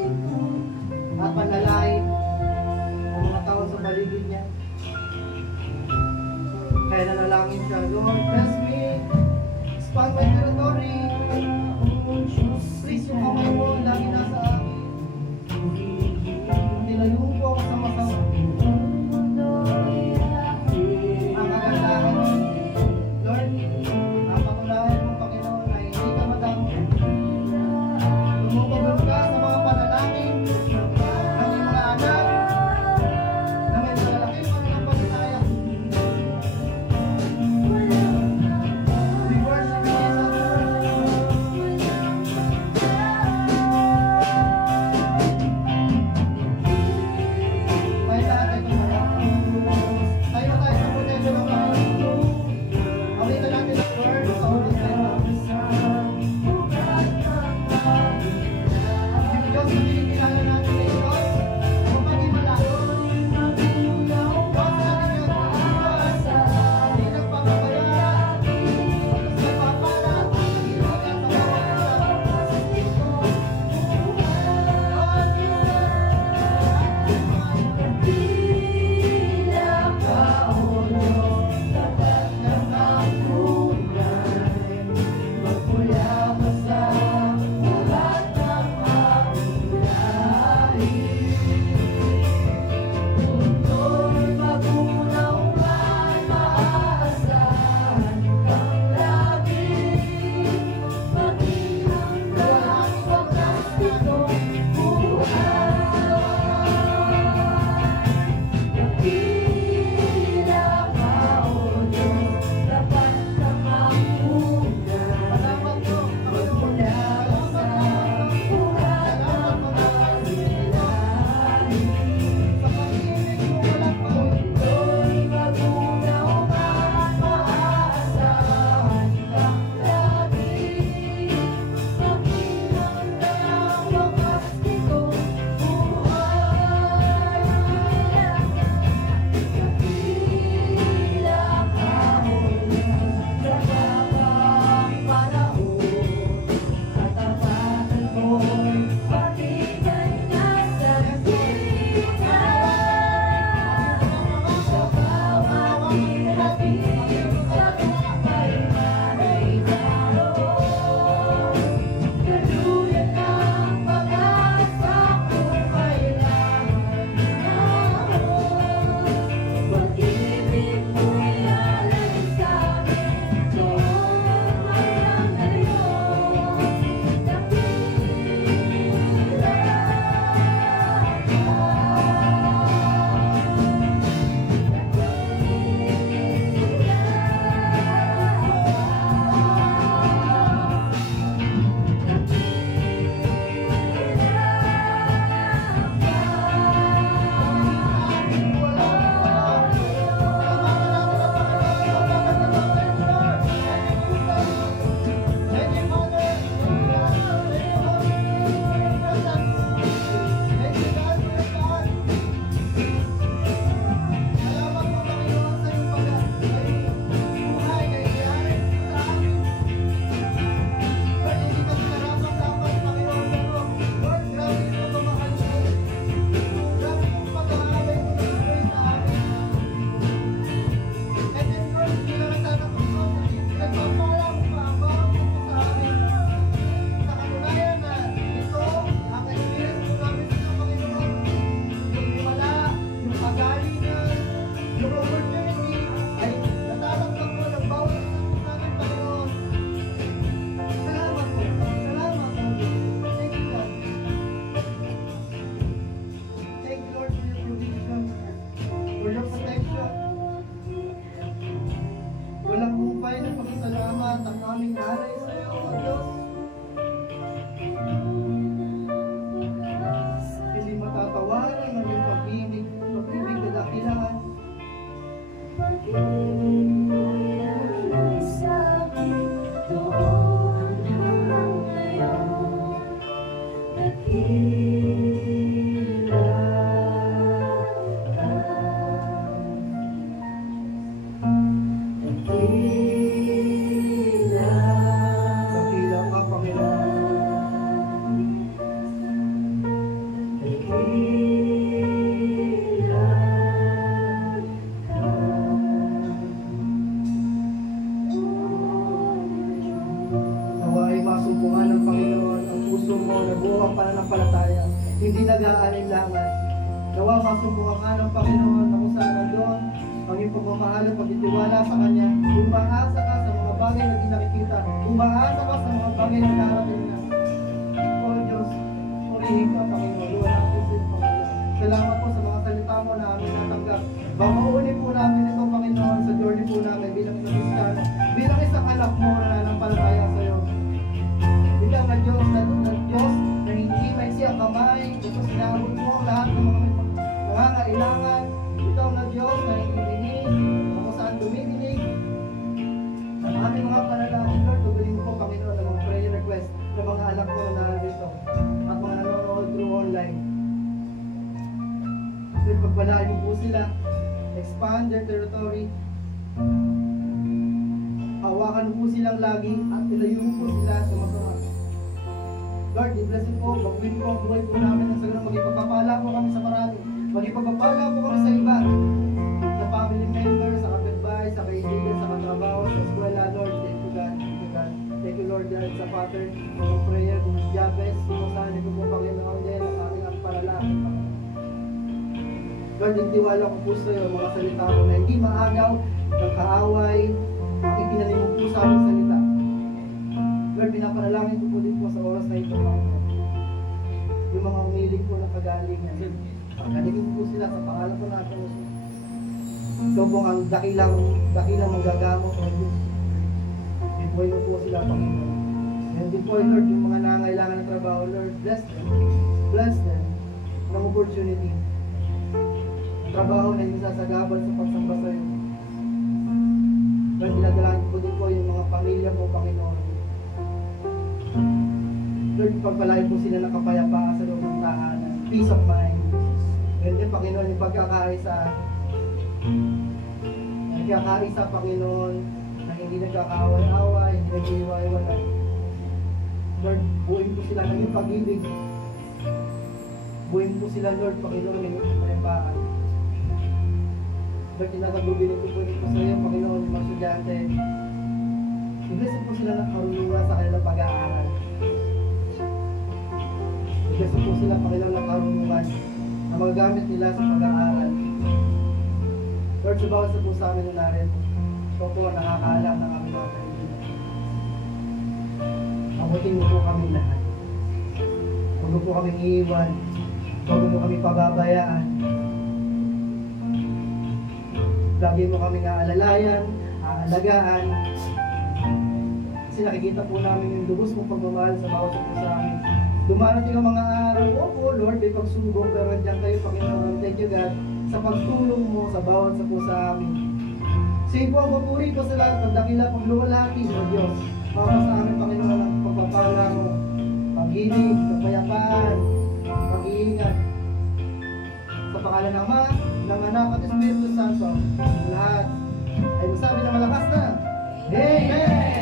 at panlalait ng mga tao sa paligid niya. Kaya nanalangin siya, Lord, bless me, expand my territory. Please, yung kamay mo, lagi nasa akin. Nilayong po ako sa masama. Ang kagandahan mo, Lord, ang patunayan mo, Panginoon, na hindi ka madamo. Tumutulog ka sa mga panalangin ng mga anak na may malalaking pananampalataya. We worship you, Jesus. Tayo lahat ay tumulong. Tayo sa potensya ng Panginoon. Awitan natin ang word sa oras na ito. Yung Diyos na pinikilala natin na Diyos, kung pag-imalago. Diyos natin yung Diyos, hindi nagpapabaya, Diyos nagpapala, nag-iwagan sa bawat isa. buo ang pananampalataya, hindi nag-aalinlangan. Nawa masumbukan ka ng Panginoon na kung saan nandoon ang iyong pagmamahal at pagtitiwala sa Kanya. Umaasa ka sa mga bagay na di nakikita. Umaasa ka sa mga bagay na darating na. O Diyos, purihin ka, Panginoon. Luwa natin sa iyo, Panginoon. Salamat po sa mga salita mo na aming natanggap. Mauunin po namin ito, Panginoon, sa journey po namin bilang isang Kristiyano, bilang isang anak mo na nanampalataya sa iyo. Bilang na Diyos na hindi may siyang kamay, ito sinabot mo lahat ng mga nangangailangan. Ikaw na Diyos na ikinig, kung saan dumidinig. Ang aming mga panalangin, Lord, tugunin po, Panginoon, ng mga prayer request ng mga anak mo na narito at mga nanonood through online. Lord, pagpalain mo po sila, expand their territory, hawakan mo po silang lagi at ilayo mo po sila sa masama. Lord, i-bless po, baguhin po ang buhay po namin ng sagrang magipagpapala po kami sa marami. Magipagpapala po kami sa iba, sa family members, sa kapitbahay, sa kaibigan, sa katrabaho, sa eskwela. Lord, thank you God, thank you God. Thank you Lord God sa Father, ng prayer, kung Jabez, kung saan ito po Panginoon din, ang aming ang palalaki. Lord, nagtiwala ko po sa iyo mga salita mo na hindi maagaw ng kaaway, ang ipinalim mo po sa aming salita. Lord, pinapanalangin ko po din po sa oras na ito, yung mga umilig po ng kagalingan. Kanigin po sila sa pangalan po natin. Ikaw po ang dakilang manggagamot ng Diyos. Ibuhay mo po sila, Panginoon. And din po, Lord, yung mga nangailangan ng trabaho, Lord, bless them. Bless them ng opportunity. Trabaho na yung sasagabal sa pagsamba sa iyo. Lord, dinadalangin ko din po yung mga pamilya po, Panginoon. Lord, pagpalain po sila ng kapayapaan sa loob ng tahanan. Peace of mind. And then, Panginoon, yung pagkakaisa, Panginoon, na hindi nagkakaaway-away, hindi nag-iwalay. Lord, buuin po sila ng iyong pag-ibig. Buuin po sila, Lord, Panginoon, ng iyong kapayapaan. Lord, tinatagubilin ko po dito sa iyo, Panginoon, yung mga estudyante. I-bless po sila ng karunungan sa kanilang pag-aaral. I-bless po sila, Panginoon, ng karunungan na magagamit nila sa pag-aaral. Lord, sa bawat sa po sa amin na narito, ito po ang nakakaalam ng aming mga kaibigan. Abutin mo po kami lahat. Huwag mo po kami iiwan. Huwag mo kami pababayaan. Lagi mo kami aalalayan, aalagaan. Kasi nakikita po namin yung lubos mong pagmamahal sa bawat sa po sa amin. Dumarating ang mga araw, opo Lord, may pagsubok, pero nandiyan kayo, Panginoon. Thank you God, sa pagtulong mo sa bawat sa po sa amin. Sige po ang papuri ko sa lahat, pagdakila, pagluwalhati mo, Diyos. Para sa amin, Panginoon, ang pagpapala mo, pag-ibig, kapayapaan, pag-iingat. Sa pangalan ng Ama, ng Anak at Espiritu Santo, lahat ay masabi na malakas na. Amen!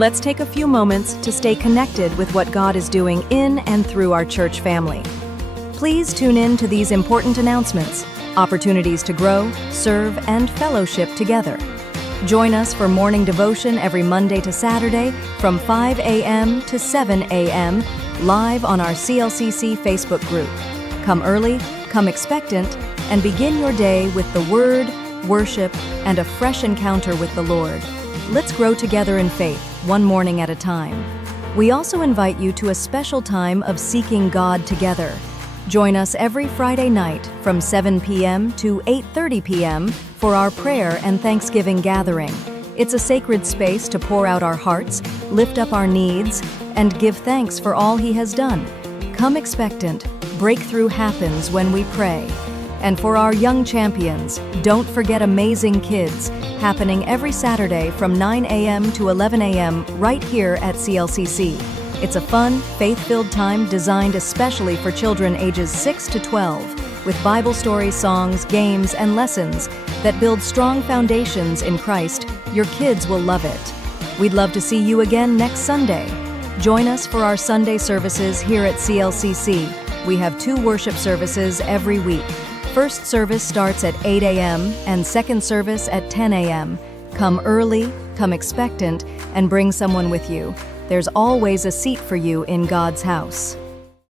Let's take a few moments to stay connected with what God is doing in and through our church family. Please tune in to these important announcements, opportunities to grow, serve, and fellowship together. Join us for morning devotion every Monday to Saturday from 5 a.m. to 7 a.m. live on our CLCC Facebook group. Come early, come expectant, and begin your day with the Word, worship, and a fresh encounter with the Lord. Let's grow together in faith, one morning at a time. We also invite you to a special time of seeking God together. Join us every Friday night from 7 p.m. to 8:30 p.m. for our prayer and Thanksgiving gathering. It's a sacred space to pour out our hearts, lift up our needs, and give thanks for all He has done. Come expectant. Breakthrough happens when we pray. And for our young champions, don't forget Amazing Kids, happening every Saturday from 9 a.m. to 11 a.m. right here at CLCC. It's a fun, faith-filled time designed especially for children ages 6 to 12, with Bible stories, songs, games, and lessons that build strong foundations in Christ. Your kids will love it. We'd love to see you again next Sunday. Join us for our Sunday services here at CLCC. We have 2 worship services every week. First service starts at 8 a.m. and second service at 10 a.m. Come early, come expectant, and bring someone with you. There's always a seat for you in God's house.